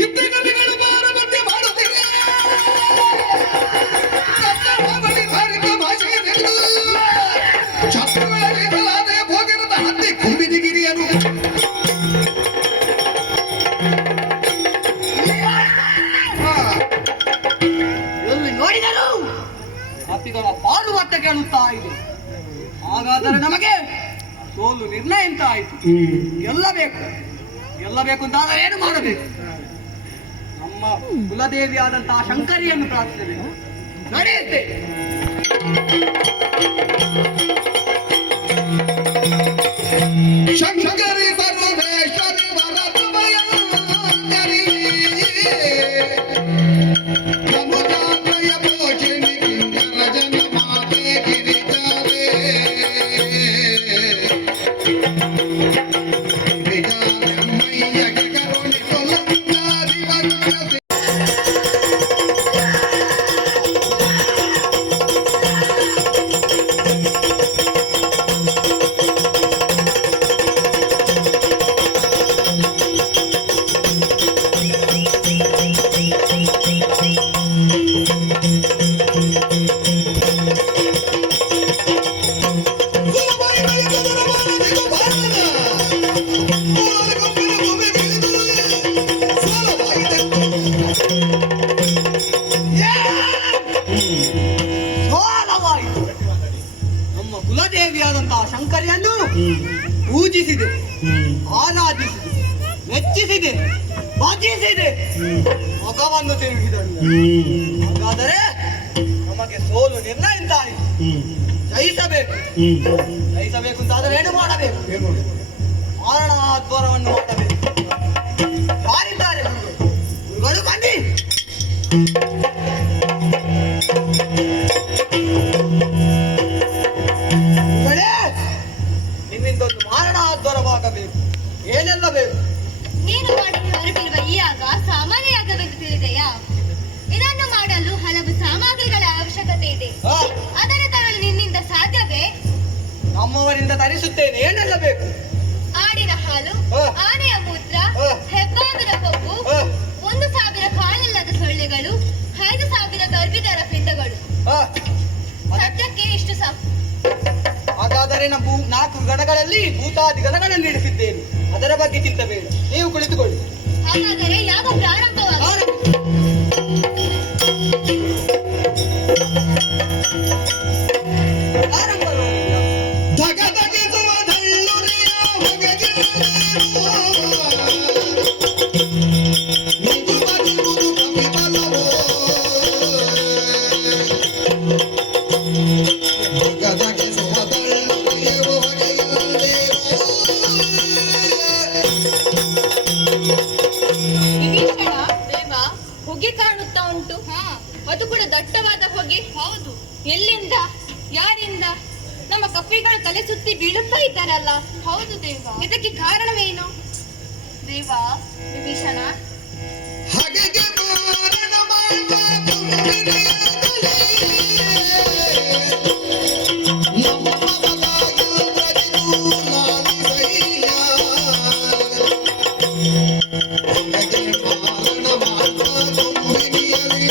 ಯುದ್ಧಗತಿಗಳು ಬಾರ ಮಧ್ಯೆ ಮಾಡುತ್ತಿವೆ ಭಾರತ ಭಾಷೆಗೆ ಶತ್ರುಗಳಲ್ಲಿ ಬಲಾದೆ ಭೋಗಿರದ ಹತ್ತಿ ಕುಂಬಿದಿಗಿರಿಯರು ಎಲ್ಲಿ ನೋಡಿದರು ಅಪ್ಪಿಗಳ ಪಾರುವತ್ತ ಕೇಳುತ್ತಾ ಇದೆ. ಹಾಗಾದರೆ ನಮಗೆ ಸೋಲು ನಿರ್ಣಯ ಅಂತ ಆಯಿತು. ಗೆಲ್ಲಬೇಕು ಅಂತಾದರೆ ಏನು ಮಾಡಬೇಕು? ನಮ್ಮ ಕುಲದೇವಿಯಾದಂತಹ ಶಂಕರಿಯನ್ನು ಪ್ರಾರ್ಥಿಸಬೇಕು. ನಡೆಯುತ್ತೆ. ಶಂಕರಿ ಸರ್ವೇಶ್ವರಿ ವರದಮಯಂಕರಿ ಪ್ರಮುಖಾತ್ರಯ ಪೋಷಿಣಿ ಕಿಂಕರ ಜನ ಮಾತೆ ಗಿರಿಜಾರೆ ಗಿರಿಜಾರಮ್ಮಯ್ಯಗೆ ಕರುಣಿ ಕೊಲಂದಾರಿ ವರದಸಿ ಸೋಲವಾಯಿತು. ನಮ್ಮ ಕುಲದೇವಿಯಾದಂತಹ ಶಂಕರಿಯನ್ನು ಪೂಜಿಸಿದೆ, ಆರಾಧಿಸಿದೆ, ಮೆಚ್ಚಿಸಿದೆ, ಭಜಿಸಿದೆ, ಮಗವನ್ನು ತಿರುಗಿದಳು. ಹಾಗಾದರೆ ನಮಗೆ ಸೋಲು ನಿರ್ಣಯ ಅಂತಾಯಿತು. ಜಯಿಸಬೇಕು ಅಂತಾದರೆ ಏನು ಮಾಡಬೇಕು? ಮಾರಣಾದ್ವಾರವನ್ನು ಮಾಡಬೇಕು. ಯಾರಿದ್ದಾರೆ ಗುರುಗಳು? ಬನ್ನಿ. ನಿಮ್ಮಿಂದೊಂದು ಮಾರಣಾದ್ವಾರವಾಗಬೇಕು. ಏನೆಲ್ಲ ಬೇಕು? ನೀನು ಮಾಡಲು ಹೊರಟಿರುವ ಈ ಯಾಗ ಸಾಮಾನ್ಯ ಯಾಗವೆಂದು ತಿಳಿದೆಯಾ? ಇದನ್ನು ಮಾಡಲು ಹಲವು ಸಾಮಗ್ರಿಗಳ ಅವಶ್ಯಕತೆ ಇದೆ. ಅದನ್ನು ತರಲು ನಿನ್ನಿಂದ ಸಾಧ್ಯವೇ? ನಮ್ಮವರಿಂದ ತರಿಸುತ್ತೇನೆ. ಏನೆಲ್ಲ ಬೇಕು? ಆಡಿನ ಹಾಲು, ಆನೆಯ ಮೂತ್ರ, ಹೆಬ್ಬಾಗದ ಕೊಬ್ಬು, 1000 ಕಾಲಿಲ್ಲದ ಸೊಳ್ಳೆಗಳು, 5000 ಗರ್ಭಿದರ ಪಿಂಡಗಳು. ಹೊರಗಿನ 4 ಗಣಗಳಲ್ಲಿ ಭೂತಾದಿ ಗಣಗಳಲ್ಲಿ ಇಳಿಸಿದ್ದೇನೆ. ಅದರ ಬಗ್ಗೆ ಚಿಂತಬೇಡ, ನೀವು ಕುಳಿತುಕೊಳ್ಳಿ. ಹಾಗಾದರೆ ಯಾಗ ಪ್ರಾರಂಭವಾಗಿ ಧಗಧಗಿಸುವ ಧಳ್ಳುರಿಯ ಹೊಗೆಗೆ ಮೃದುಮರಿವುದು ಕಪಿಬಲವೋ. ಧಗಧಗಿಸುವ ಧಳ್ಳುರಿಯ ಹೊಗೆಯಲ್ಲೇ ವಿಭೀಷಣ ದೇವ, ಹೊಗೆ ಕಾಣುತ್ತಾ ಉಂಟು. ಅದು ಕೂಡ ದಟ್ಟವಾದ ಹೊಗೆ. ಹೌದು. ಎಲ್ಲಿಂದ, ಯಾರಿಂದ? ನಮ್ಮ ಕಪಿಗಳು ತಲೆ ಸುತ್ತಿ ಬೀಳುತ್ತಾ ಇದ್ದಾರಲ್ಲ. ಹೌದು ದೇವ. ಇದಕ್ಕೆ ಕಾರಣವೇನು ದೇವ? ವಿಭೀಷಣ, ಹಗೆಗೆ ಮಾರಣ ಮಾಡುವ ಕುಂಬಿರಿಯಾಗಲೇ ನಮ್ಮ ಮಗನಾಗಿಲ್ಲದಿರು ನಾಲಿಸಯ್ಯ. ಹಗೆಗೆ ಮಾರಣ ಮಾಡುವ ಕುಂಬಿರಿಯಲಿ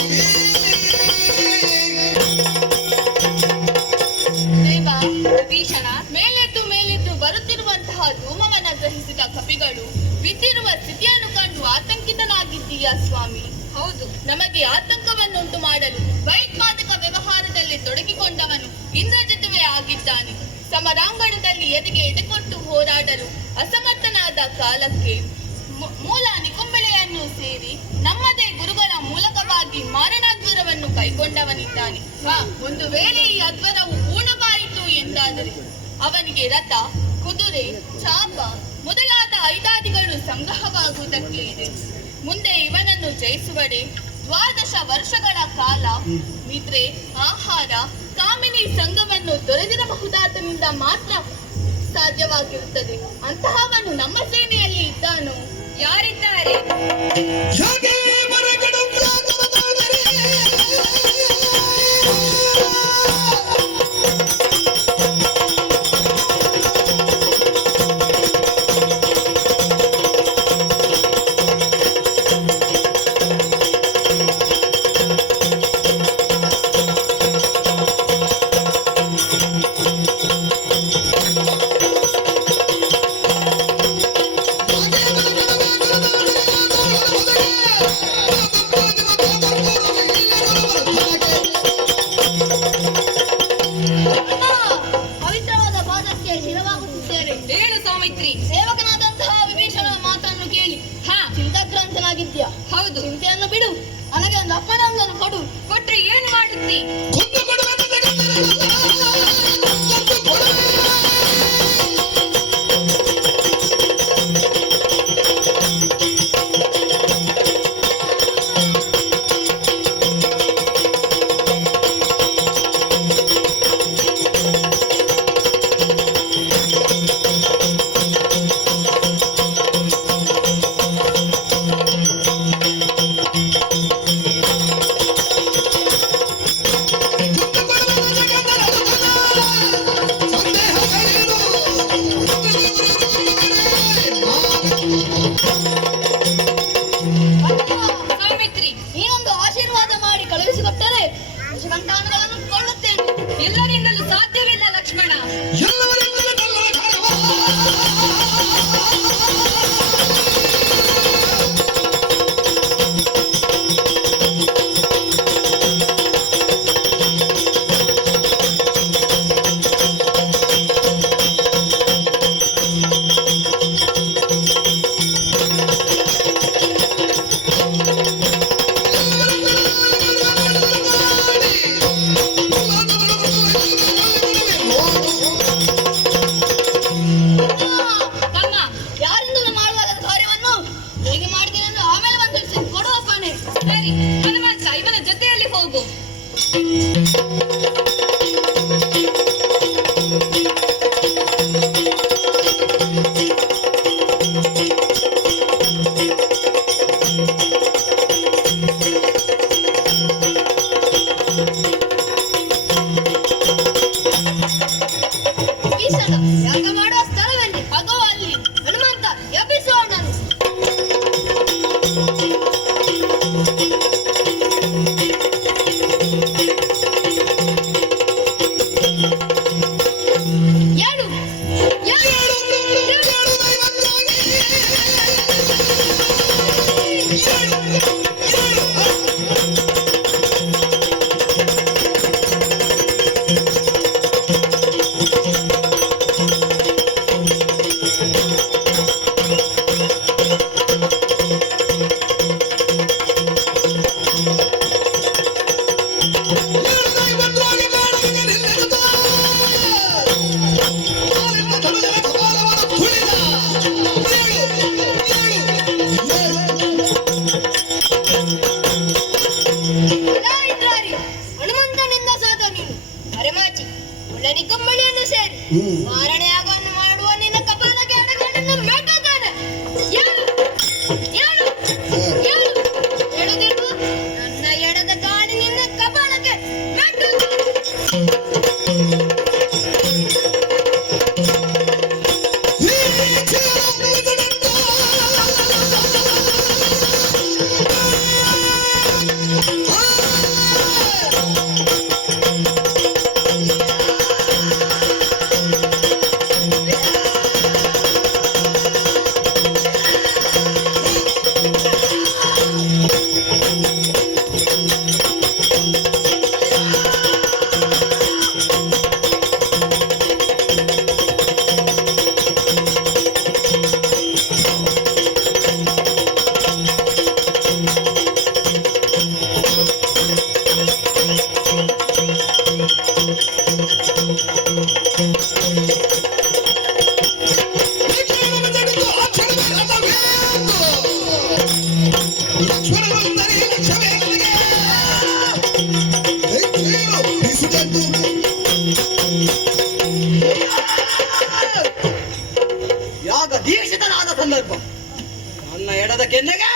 ದೇವ. ವಿಭೀಷಣ, ಮೇಲೆದ್ದು ಬರುತ್ತಿರುವಂತಹ ಧೂಮವನ್ನ ಗ್ರಹಿಸಿದ ಕಪಿಗಳು ಬಿದ್ದಿರುವ ಸ್ಥಿತಿಯನ್ನು ಕಂಡು ಆತಂಕಿತನಾಗಿದ್ದೀಯಾ ಸ್ವಾಮಿ? ಹೌದು. ನಮಗೆ ಆತಂಕವನ್ನುಂಟು ಮಾಡಲು ಭಯೋತ್ಪಾದಕ ವ್ಯವಹಾರದಲ್ಲಿ ತೊಡಗಿಕೊಂಡವನು ಇಂದ್ರಜಿತುವೇ ಆಗಿದ್ದಾನೆ. ಸಮರಾಂಗಣದಲ್ಲಿ ಎದೆಗೆ ಎಡೆಕೊಟ್ಟು ಹೋರಾಡಲು ಅಸಮರ್ಥನಾದ ಕಾಲಕ್ಕೆ ಮೂಲ ನಿಕುಂಬಳೆಯನ್ನು ಸೇರಿ ನಮ್ಮದೇ ಗುರುಗಳ ಮೂಲಕವಾಗಿ ಮಾರಣಾದ್ವರವನ್ನು ಕೈಗೊಂಡವನಿದ್ದಾನೆ. ಒಂದು ವೇಳೆ ಈ ಅದ್ವರವು ಪೂರ್ಣವಾಯಿತು ಎಂದಾದರೆ ಅವನಿಗೆ ರಥ, ಕುದುರೆ, ಚಾಪ ಮೊದಲಾದ ಐದಾದಿಗಳು ಸಂಗ್ರಹವಾಗುವುದಕ್ಕೆ ಇದೆ. ಮುಂದೆ ಇವನನ್ನು ಜಯಿಸುವಡೆ 12 ವರ್ಷಗಳ ಕಾಲ ನಿದ್ರೆ, ಆಹಾರ, ಕಾಮಿನಿ ಸಂಘವನ್ನು ದೊರೆದಿರಬಹುದಾದನಿಂದ ಮಾತ್ರ ಸಾಧ್ಯವಾಗಿರುತ್ತದೆ. ಅಂತಹವನು ನಮ್ಮ ಸೇನೆಯಲ್ಲಿ ಇದ್ದಾನೋ? ಯಾರಿದ್ದಾರೆ? ಹಗೆ ಮರಗಳು ಪ್ರಾತರದಾದರೆ ಪವಿತ್ರವಾದ ಪಾದಕ್ಕೆ ಶಿರವಾಗುತ್ತಿದ್ದೇವೆ. ಹೇಳು ಸೌಮಿತ್ರಿ. ಸೇವಕನಾದಂತಹ ವಿಭೀಷಣ ಮಾತನ್ನು ಕೇಳಿ ಚಿಂತಾಕ್ರಾಂತನಾಗಿದ್ಯಾ? ಹೌದು. ಚಿಂತೆಯನ್ನು ಬಿಡು, ನನಗೆ ಒಂದು ಅಪ್ಪನೊಂದನ್ನು ಕೊಡು. ಕೊಟ್ರೆ ಏನು ಮಾಡುತ್ತಿ? ಕೊಂದು ಕೊಡುವೆನು ಜಗತ್ತಲ್ಲ. ಕೊಂದು ಕೊಡುವೆ. ಸೌಮಿತ್ರಿ, ನೀನೊಂದು ಆಶೀರ್ವಾದ ಮಾಡಿ ಕಳುಹಿಸಿಕೊಟ್ಟರೆ ಸಂತಾನಗಳನ್ನು ಕೊಳ್ಳುತ್ತೇನೆ. ಎಲ್ಲರಿಂದಲೂ ಸಾಧ್ಯವಿಲ್ಲ ಲಕ್ಷ್ಮಣ. ಎಲ್ಲವರಿಂದಲೂ ನಲ್ಲರ ಕಾಣವ. ತಮ್ಮ, ಯಾರಿಂದಲೂ ಮಾಡಲಾಗದ ಕಾರ್ಯವನ್ನು ಹೇಗೆ ಮಾಡಿದೀನೆಂದು ಆಮೇಲೆ ಬಂದು ಕೊಡುವ ಪಾನೆ. ಸರಿ ಹನುಮಂತ, ಇವನ ಜೊತೆಯಲ್ಲಿ ಹೋಗು. ವಿಭೀಷಣ, ಯಾಗ ಮಾಡುವ ಸ್ಥಳವೆಲ್ಲಿ? ಅದೋ ಅಲ್ಲಿ. ಹನುಮಂತ, ಎಬ್ಬಿಸೋಣ. ಮಾರಣೆಯಾಗವನ್ನು ಮಾಡುವ ನಿನ್ನ ಕಪಾಲಕ್ಕೆ ಎಡಗಣ್ಣನ್ನು ಮೆಟ್ಟುತ್ತಾನೆ. ಹೇಳು ಹೇಳು ಹೇಳು ಹೇಳುದಿಲ್ವ? ನನ್ನ ಎಡದ ಕಾಲಿ ನಿನ್ನ ಕಪಾಲಕ್ಕೆ ಮೆಟ್ಟುತ್ತಾನೆ. ಯಾಗ ದೀಕ್ಷಿತನಾದ ಸಂದರ್ಭ. ನನ್ನ ಎಡದ ಕೆನ್ನೆಗೆ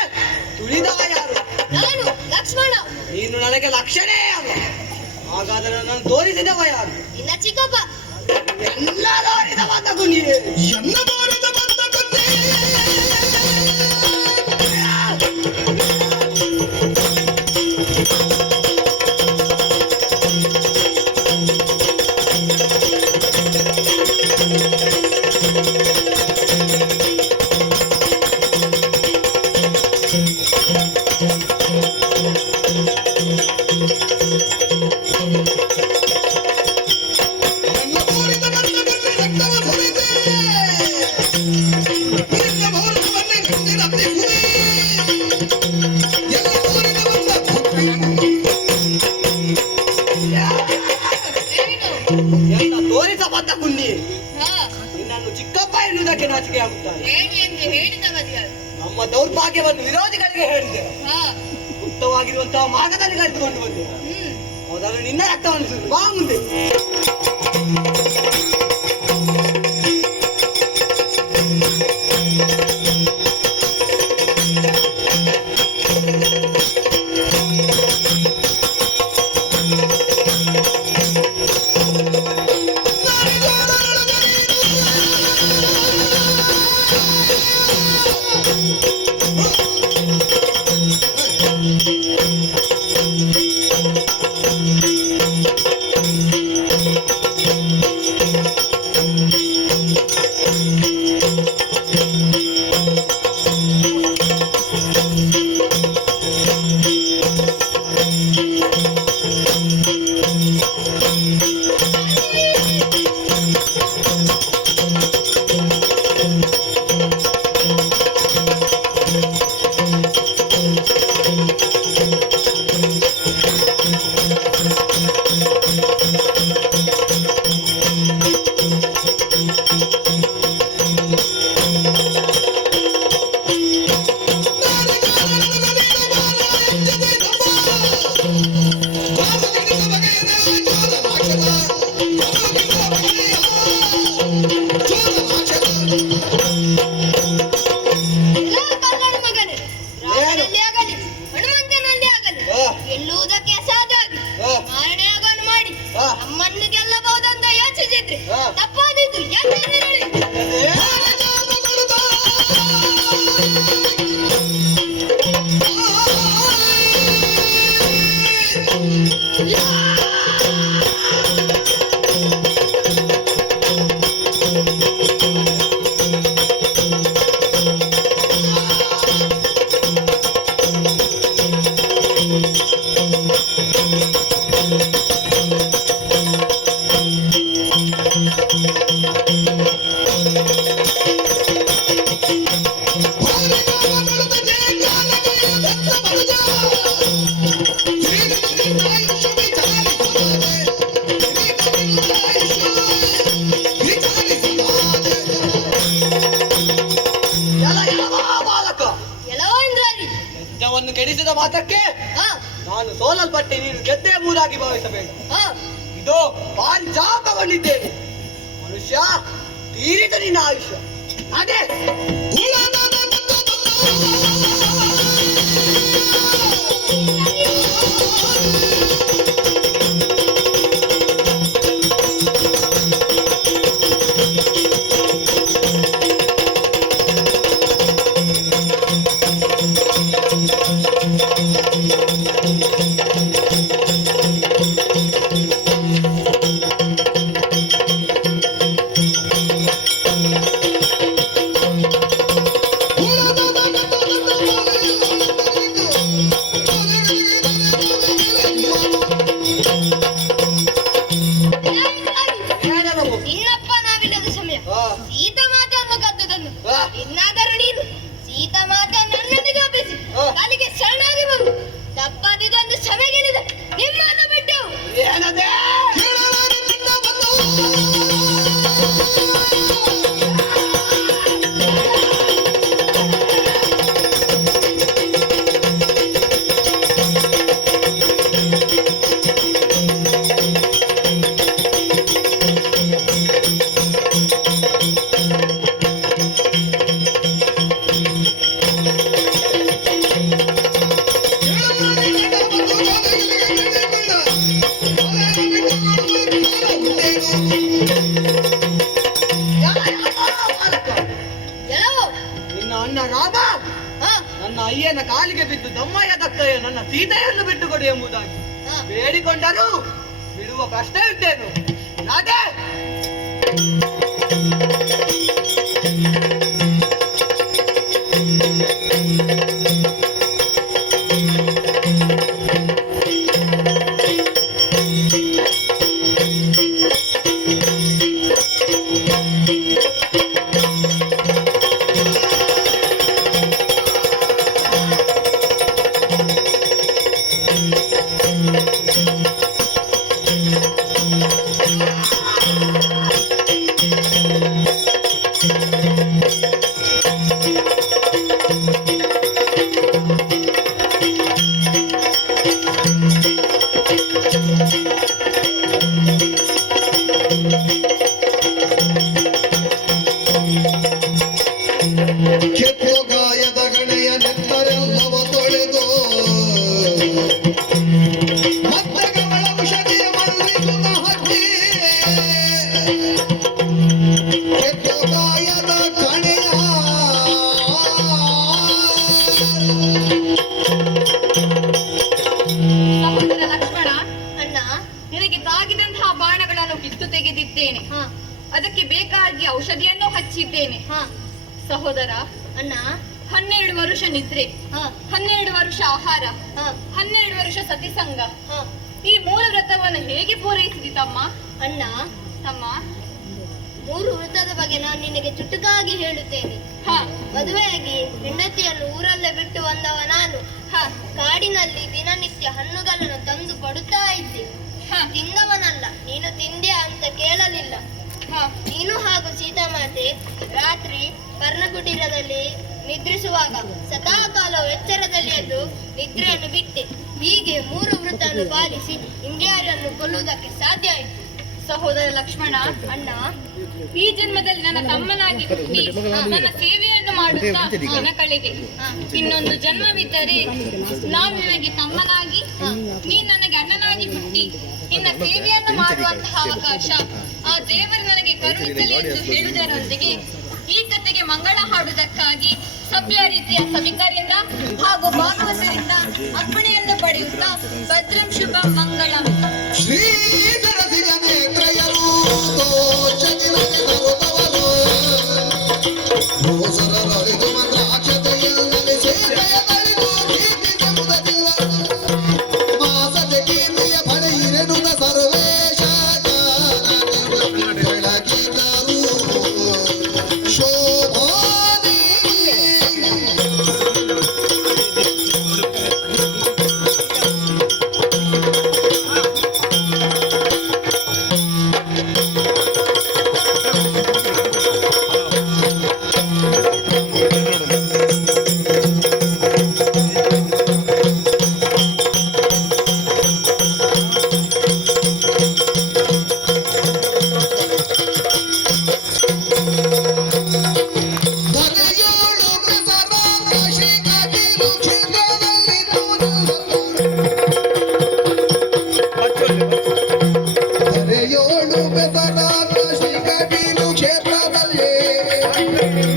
ತುಳಿದವ ಯಾರು? ನಾನು ಲಕ್ಷ್ಮಣ. ನೀನು ನನಗೆ ಲಕ್ಷಣೇ ಅಲ್ಲ. ಹಾಗಾದರೆ ನನ್ನನ್ನು ತೋರಿಸಿದವ ಯಾರು? ನಿನ್ನ ಚಿಕ್ಕಪ್ಪ. ಎಲ್ಲ ತೋರಿದವ ತಗುನಿ. ಎನ್ನ ಮಾಡಿದ ಬಂದ ಕನ್ನೆ. ಎನ್ನ ಮಾಡಿದ ಬಂದ ಕನ್ನೆ ರಕ್ತವ ಸುರಿದೆ. ನಿನ್ನ ಭಾರತವನ್ನೇ ಮುಂದಿನ ಅತ್ತಿಸುವೆ. ಎನ್ನ ಮಾಡಿದ ಬಂದ ಕನ್ನೆ. ಎಂತ ತೋರಿಸಬದ್ದ ಕುನ್ನಿ. ಹಾ, ನಿನ್ನನ್ನು ಚಿಕ್ಕಪ್ಪ ಎನ್ನುವುದಕ್ಕೆ ನಾಚಿಕೆ ಆಗುತ್ತಾರೆ. ಹೇಳಿ ಎಂದು ಹೇಳಿದವದು ಯಾರು? ನಮ್ಮ ದೌರ್ಭಾಗ್ಯವನ್ನು ವಿರೋಧಿಗಳಿಗೆ ಹೇಳಿದೆ. ಹಾ, ಗುಪ್ತವಾಗಿರುವಂತಹ ಮಾರ್ಗದಲ್ಲಿ ಕರೆದುಕೊಂಡು ಬಂದೆ. ಮೊದಲು ನಿನ್ನ ರಕ್ತವನ್ನು ಸುರಿದು ಬಾ ಮುಂದೆ. ಎಲ್ಲ ಕಳ್ಳನ ಮಗನೇ. ರಾಮನಲ್ಲಿ ಆಗಲಿ ಹನುಮಂತನಲ್ಲಿ ಆಗಲಿ ಗೆಲ್ಲುವುದಕ್ಕೆ ಅಸಾಧ್ಯ. ಮಾರಣೆಯಾಗವನ್ನು ಮಾಡಿ ನಮ್ಮನ್ನು ಗೆಲ್ಲಬಹುದಂತ ಯೋಚಿಸಿದ್ರೆ ತಪ್ಪಾದಿತ್ತು. ಯಾಕೆಂದ್ರೆ ಹೇಳಿ, ಯಜ್ಞವನ್ನು ಕೆಡಿಸಿದ ಮಾತ್ರಕ್ಕೆ ಹಾ ನಾನು ಸೋಲಲ್ಪಟ್ಟೆ, ನೀನು ಗೆದ್ದೇ ಮೂರಾಗಿ ಭಾವಿಸಬೇಕು. ಹಾ ಇದು ಭಾರಿ ಜಾಪಗೊಂಡಿದ್ದೇನೆ. ಮನುಷ್ಯ ತೀರಿದ ನಿನ್ನ ಆಯುಷ್ಯ ಅದೇ ಇನ್ನಪ್ಪ ನಾವಿಲ್ಲದ ಸಮಯ ಸೀತಾ ಮಾತೆಯನ್ನು ಕದ್ದದನ್ನು ಇನ್ನಾದರೂ ನೀನು ಸೀತಾ ಮಾತೆ ನನ್ನೊಂದಿಗೆ ಒಪ್ಪಿಸಿ ಕಾಲಿಗೆ ಶರಣಾಗಿ ಬರು ತಪ್ಪಾದಿದೊಂದು ಸಭೆಗಿಳಿದ ನಿಮ್ಮನ್ನು ಬಿಟ್ಟು ಏನದೇ ಎಲ್ಲವೋ ನಿನ್ನ ಅಣ್ಣ ರಾಮ ನನ್ನ ಅಯ್ಯನ ಕಾಲಿಗೆ ಬಿದ್ದು ದಮ್ಮಯ್ಯ ದತ್ತಯ್ಯ ನನ್ನ ಸೀತೆಯನ್ನು ಬಿಟ್ಟುಕೊಡಿ ಎಂಬುದಾಗಿ ಬೇಡಿಕೊಂಡರೂ ಬಿಡುವ ಪ್ರಶ್ನೆ ಇದ್ದೇನು ನಾದೇ ಕೆತ್ತೋ ಗಾಯದ ಗಣೆಯ ನೆತ್ತರೆಲ್ಲವ ತೊಳೆದು ಮತ್ತೆ ಕಮಲ ಔಷಧಿಯ ಮಲ್ಲಿಸುತ್ತ ಹತ್ತಿ ಕೆತ್ತೋ ಗಾಯದ ಗಣೆಯ ಸಹೋದರ ಲಕ್ಷ್ಮಣ, ಅಣ್ಣ ನಿನಗೆ ತಾಗಿದಂತಹ ಬಾಣಗಳನ್ನು ಕಿತ್ತು ತೆಗೆದಿದ್ದೇನೆ. ಅದಕ್ಕೆ ಬೇಕಾಗಿ ಔಷಧಿಯನ್ನು ಹಚ್ಚಿದ್ದೇನೆ. ಸಹೋದರ, ಅಣ್ಣ 12 ವರ್ಷ ನಿದ್ರೆ, 12 ವರ್ಷ ಆಹಾರ, 12 ವರ್ಷ ಸತಿಸಂಗ, ಈ 3 ವ್ರತವನ್ನು ಹೇಗೆ ಪೂರೈಸಿದಿ ತಮ್ಮ? ಅಣ್ಣ ತಮ್ಮ 3 ವೃತ್ತದ ಬಗ್ಗೆ ನಾನು ನಿನಗೆ ಚುಟುಕಾಗಿ ಹೇಳುತ್ತೇನೆ. ಮದುವೆಯಾಗಿ ಹೆಂಡತಿಯನ್ನು ಊರಲ್ಲೇ ಬಿಟ್ಟು ಬಂದವ ನಾನು. ಕಾಡಿನಲ್ಲಿ ದಿನನಿತ್ಯ ಹಣ್ಣುಗಳನ್ನು ತಂದು ಕೊಡುತ್ತಾ ಇದ್ದೆ. ತಿಂದವನಲ್ಲ, ನೀನು ತಿಂದೆ ಅಂತ ಕೇಳಲಿಲ್ಲ. ನೀನು ಹಾಗೂ ಸೀತಾಮಾತೆ ರಾತ್ರಿ ಪರ್ಣಕುಟೀರದಲ್ಲಿ ನಿದ್ರಿಸುವಾಗ ಸದಾಕಾಲವು ಎಚ್ಚರದಲ್ಲಿ ಎದ್ದು ನಿದ್ರೆಯನ್ನು ಬಿಟ್ಟೆ. ಹೀಗೆ 3 ವೃತ್ತವನ್ನು ಪಾಲಿಸಿ ಇಂದ್ರಿಯರನ್ನು ಕೊಲ್ಲುವುದಕ್ಕೆ ಸಾಧ್ಯ ಆಯಿತು. ಸಹೋದರ ಲಕ್ಷ್ಮಣ, ಅಣ್ಣ ಈ ಜನ್ಮದಲ್ಲಿ ನನ್ನ ತಮ್ಮನಾಗಿ ಹುಟ್ಟಿ ನನ್ನ ಸೇವೆಯನ್ನು ಮಾಡುತ್ತಾ ಜನ ಕಳೆದೆ. ಇನ್ನೊಂದು ಜನ್ಮವಿದ್ದರೆ ನಾನು ನಿನಗೆ ತಮ್ಮನಾಗಿ, ನೀ ನನಗೆ ಅಣ್ಣನಾಗಿ ಹುಟ್ಟಿ ನಿನ್ನ ಸೇವೆಯನ್ನು ಮಾಡುವಂತಹ ಅವಕಾಶ ಆ ದೇವರು ನನಗೆ ಕರುಣಿಸಲಿ ಎಂದು ಹೇಳುವುದರೊಂದಿಗೆ ಈ ಕಥೆಗೆ ಮಂಗಳ ಹಾಡುವುದಕ್ಕಾಗಿ ಸಭ್ಯ ರೀತಿಯ ಸಭಿಕರಿಂದ ಹಾಗೂ ಭಾಗವತರಿಂದ ಅರ್ಪಣೆಯನ್ನು ಪಡೆಯುತ್ತಾ ಭದ್ರಂ ಶುಭ ಮಂಗಳಂ. ಶ್ರೀಧರ ಸಿಗ ನೇತ್ರಯರು ದೋಷದಿನಗೆ ತರುತ್ತವರು ಭೂಸರರಿದು ಮಂತ್ರಾಕ್ಷತೆಯಲ್ಲಿ ಸೇವೆಯ ತಳಿದು ಕೀರ್ತಿಸ ಮುದದಿಲ್ಲ ಮಾಸದೆ ಕೀರ್ತಿಯ ಪಡೆಯಿರೆನುದ ಸರ್ವೇಶ ಬೆಳಗಿದರು ಶೋಭಾನಿ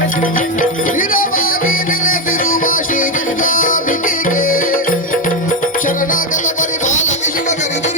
ಸ್ಥಿರವಾಗಿ ನೆಲೆಸಿರುವ ಶ್ರೀ ಗಂಗಾಂಬಿಕೆಗೆ ಶರಣಾಗತ ಪರಿಪಾಲಕ ಶಿವಗರಿಗೆ